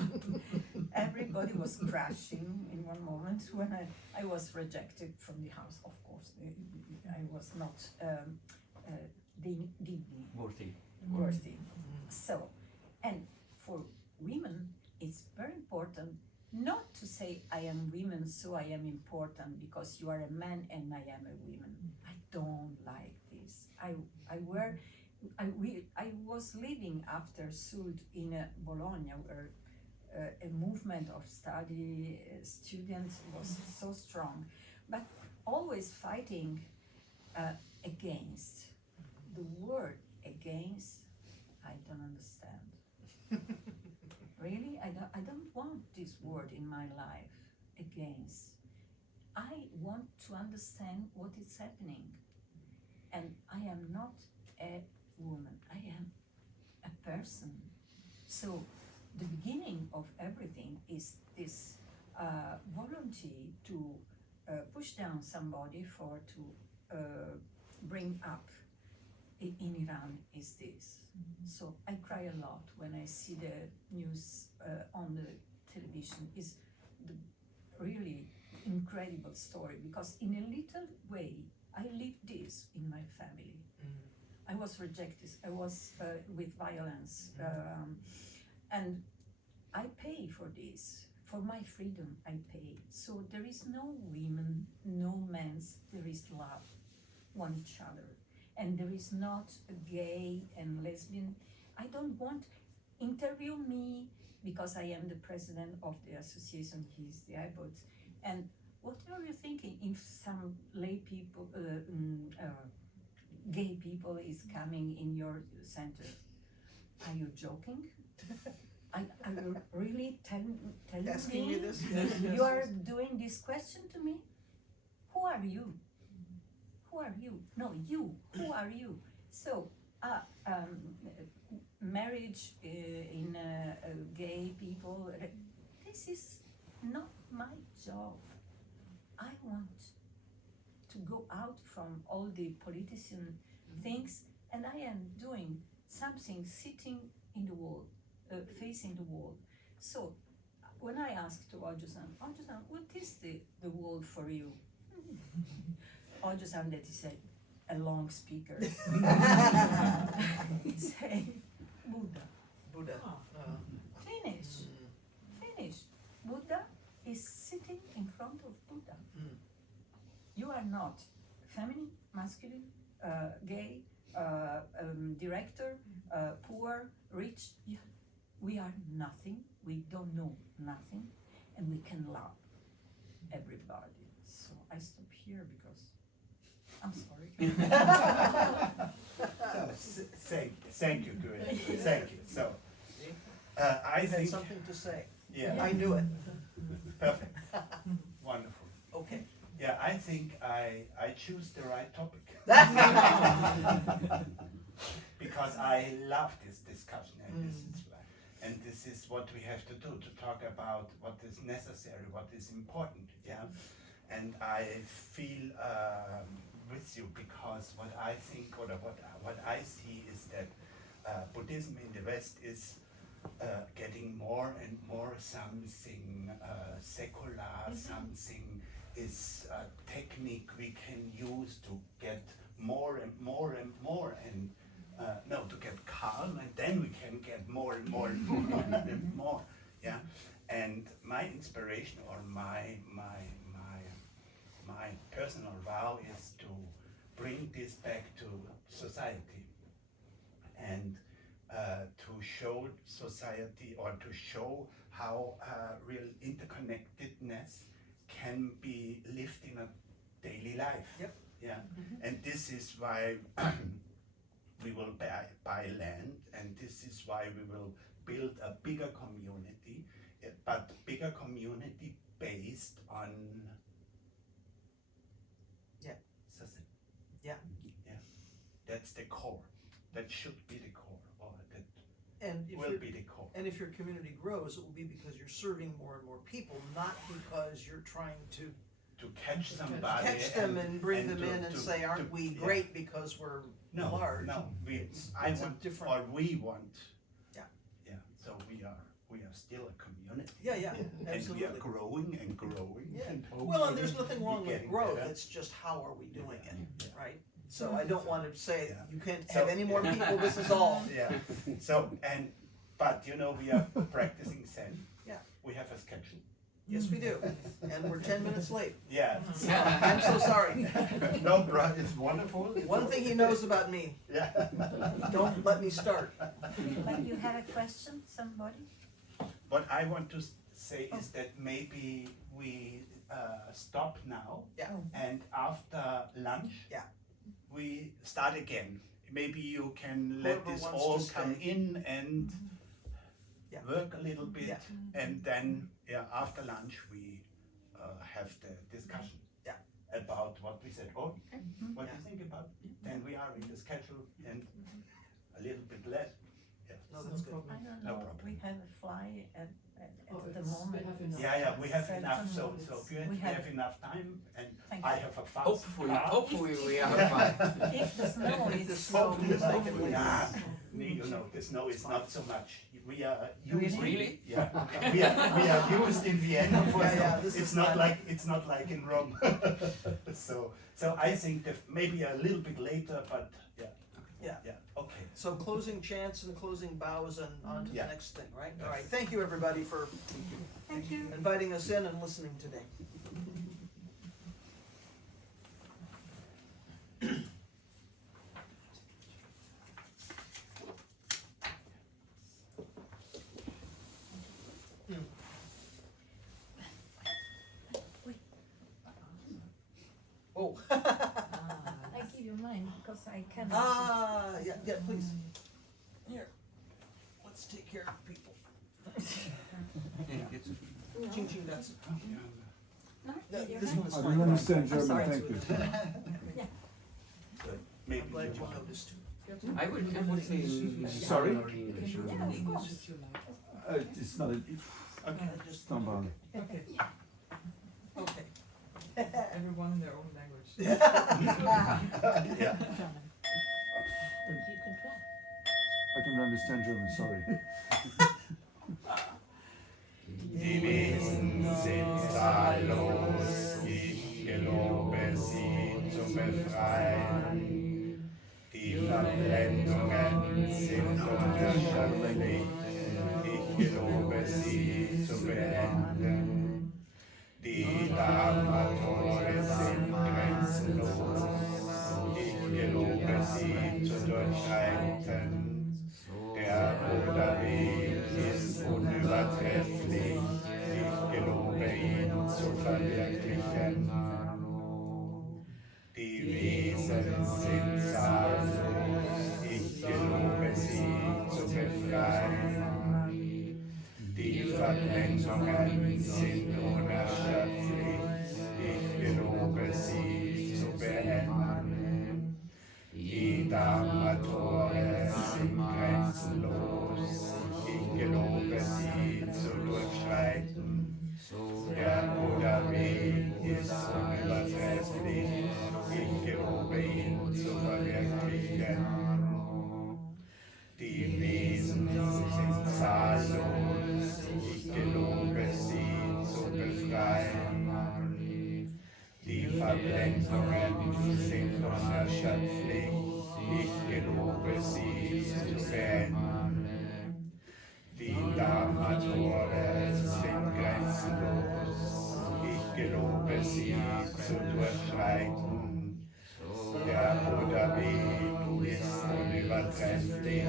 everybody was crashing in one moment when I was rejected from the house. Of course, I was not worthy. So, and for women, it's very important not to say I am women, so I am important because you are a man and I am a woman. I don't like this. I wear I was living after Sud in Bologna, where a movement of study students was so strong, but always fighting against. The word against, I don't understand. Really, I don't want this word in my life, against. I want to understand what is happening. And I am not a woman, I am a person. So the beginning of everything is this volunteer to push down somebody for to bring up in Iran is this. So I cry a lot when I see the news on the television. Is the really incredible story, because in a little way I lived this in my family. I was rejected, I was with violence, and I pay for this. For my freedom I pay. So there is no women, no men's, there is love, one each other. And there is not a gay and lesbian. I don't want, interview me, because I am the president of the association, he's the abbot. And what are you thinking if some lay people, gay people is coming in your center? Are you joking? Are you really telling Asking me me this? Yes, yes, you are yes. doing this question to me? Who are you? Who are you? No, you. Who are you? So, marriage in gay people, this is not my job. I want to go out from all the politician things, and I am doing something sitting in the wall, facing the wall. So when I asked to Ojo-san, what is the wall for you? Ojo-san, that is a long speaker. He said, Buddha. Buddha. Finish. Finish. Buddha is sitting in front of Buddha. You are not feminine, masculine, gay, director, poor, rich. We are nothing. We don't know nothing, and we can love everybody. So I stop here because I'm sorry. Thank you, Gyoetsu. Thank you. So, I You had think, something to say. yeah, I knew it. perfect, wonderful. Okay. Yeah, I think I choose the right topic. Because I love this discussion, and this is what we have to do, to talk about what is necessary, what is important, yeah? And I feel with you, because what I think, or what I see is that Buddhism in the West is getting more and more something secular, something is a technique we can use to get more and more and more, and to get calm, and then we can get more and more and more and more, yeah. And my inspiration, or my personal vow is to bring this back to society, and to show society, or to show how real interconnectedness can be lived in a daily life. Yep. Yeah. And this is why we will buy land, and this is why we will build a bigger community, but bigger community based on society. Yeah. Yeah. That's the core. That should be the core, or that And if will you're- be the core. And if your community grows, it will be because you're serving more and more people, not because you're trying to To catch somebody, catch them and bring them to- in and to- say, aren't to- we yeah. great because we're No, large? no, It's I a want, different- or we want. Yeah. Yeah, so we are still a community. Yeah, yeah, And we are absolutely. growing and growing. Yeah. And Well, and there's hopefully nothing wrong we're with getting growth, better. it's just how are we doing it, Yeah. right? So I don't want to say, Yeah. you can't So- have any more people, this is all. Yeah, so, but we are practicing Zen. Yeah. We have a schedule. Yes, we do. And we're 10 minutes late. Yeah. I'm so sorry. No, bro, it's wonderful. It's One thing he knows about me, Yeah. don't let me start. But you had a question, somebody? What I want to say is that maybe we stop now. Yeah. And after lunch, Yeah. we start again. Maybe you can let Whoever this wants all to come stay. in and Yeah. work a little bit, Yeah. and then after lunch we have the discussion. Yeah. About what we said. Oh, what do Yeah. you think about? And we are in the schedule and a little bit less. Yeah. No, that's good. I don't No know, problem. we have a fly at Oh, the it's- we moment. have enough. Yeah, we have Seven enough. So minutes. we We have have- enough time, and Thank I you. have a fast Hopefully car. we are fine. If the snow If the is snow Hopefully, is taken hopefully. away. You know, the snow is not so much. We are Really? used. Really? Yeah, we are used in Vienna for Yeah, snow. yeah, this It's is not not- like in Rome. so I think that maybe a little bit later, but yeah. Okay. So closing chants and closing bows and on to the Yeah. next thing, right? All right, thank you everybody for Thank you. inviting us in and listening today. Oh. I give you mine because I cannot. Yeah, please. Here, let's take care of people. Ching ching, that's, this one is I fine. don't understand I'm German, sorry, thank you. Good. Maybe I'm glad you you want. noticed too. I would say in Sorry? or English. Yeah, of course. If you like. It's not a, Okay. Just, don't bother. Okay, okay. everyone in their own language. Yeah. I don't understand German, sorry. Die Wesen sind zahllos, ich gelobe sie zu befreien. Die Verblendungen sind unerschöpflich, ich gelobe sie zu beenden. Die Dharma-Tore sind grenzenlos, ich gelobe sie zu durchschreiten. Der Buddha-Weg ist unübertrefflich, ich gelobe ihn zu verwirklichen. Die Wesen sind zahllos, ich gelobe sie zu befreien. Die Verblendungen sind unerschöpflich, ich gelobe sie zu beenden. Die Dharma-Tore sind grenzenlos, ich gelobe sie zu durchschreiten. Der Buddha-Weg ist unübertrefflich, ich gelobe ihn zu verwirklichen. Die Wesen sind zahllos, ich gelobe sie zu befreien. Die Verblendungen sind unerschöpflich, ich gelobe sie zu beenden. Die Dharma-Tore sind grenzenlos, ich gelobe sie zu durchschreiten. Der Buddha-Weg ist unübertrefflich,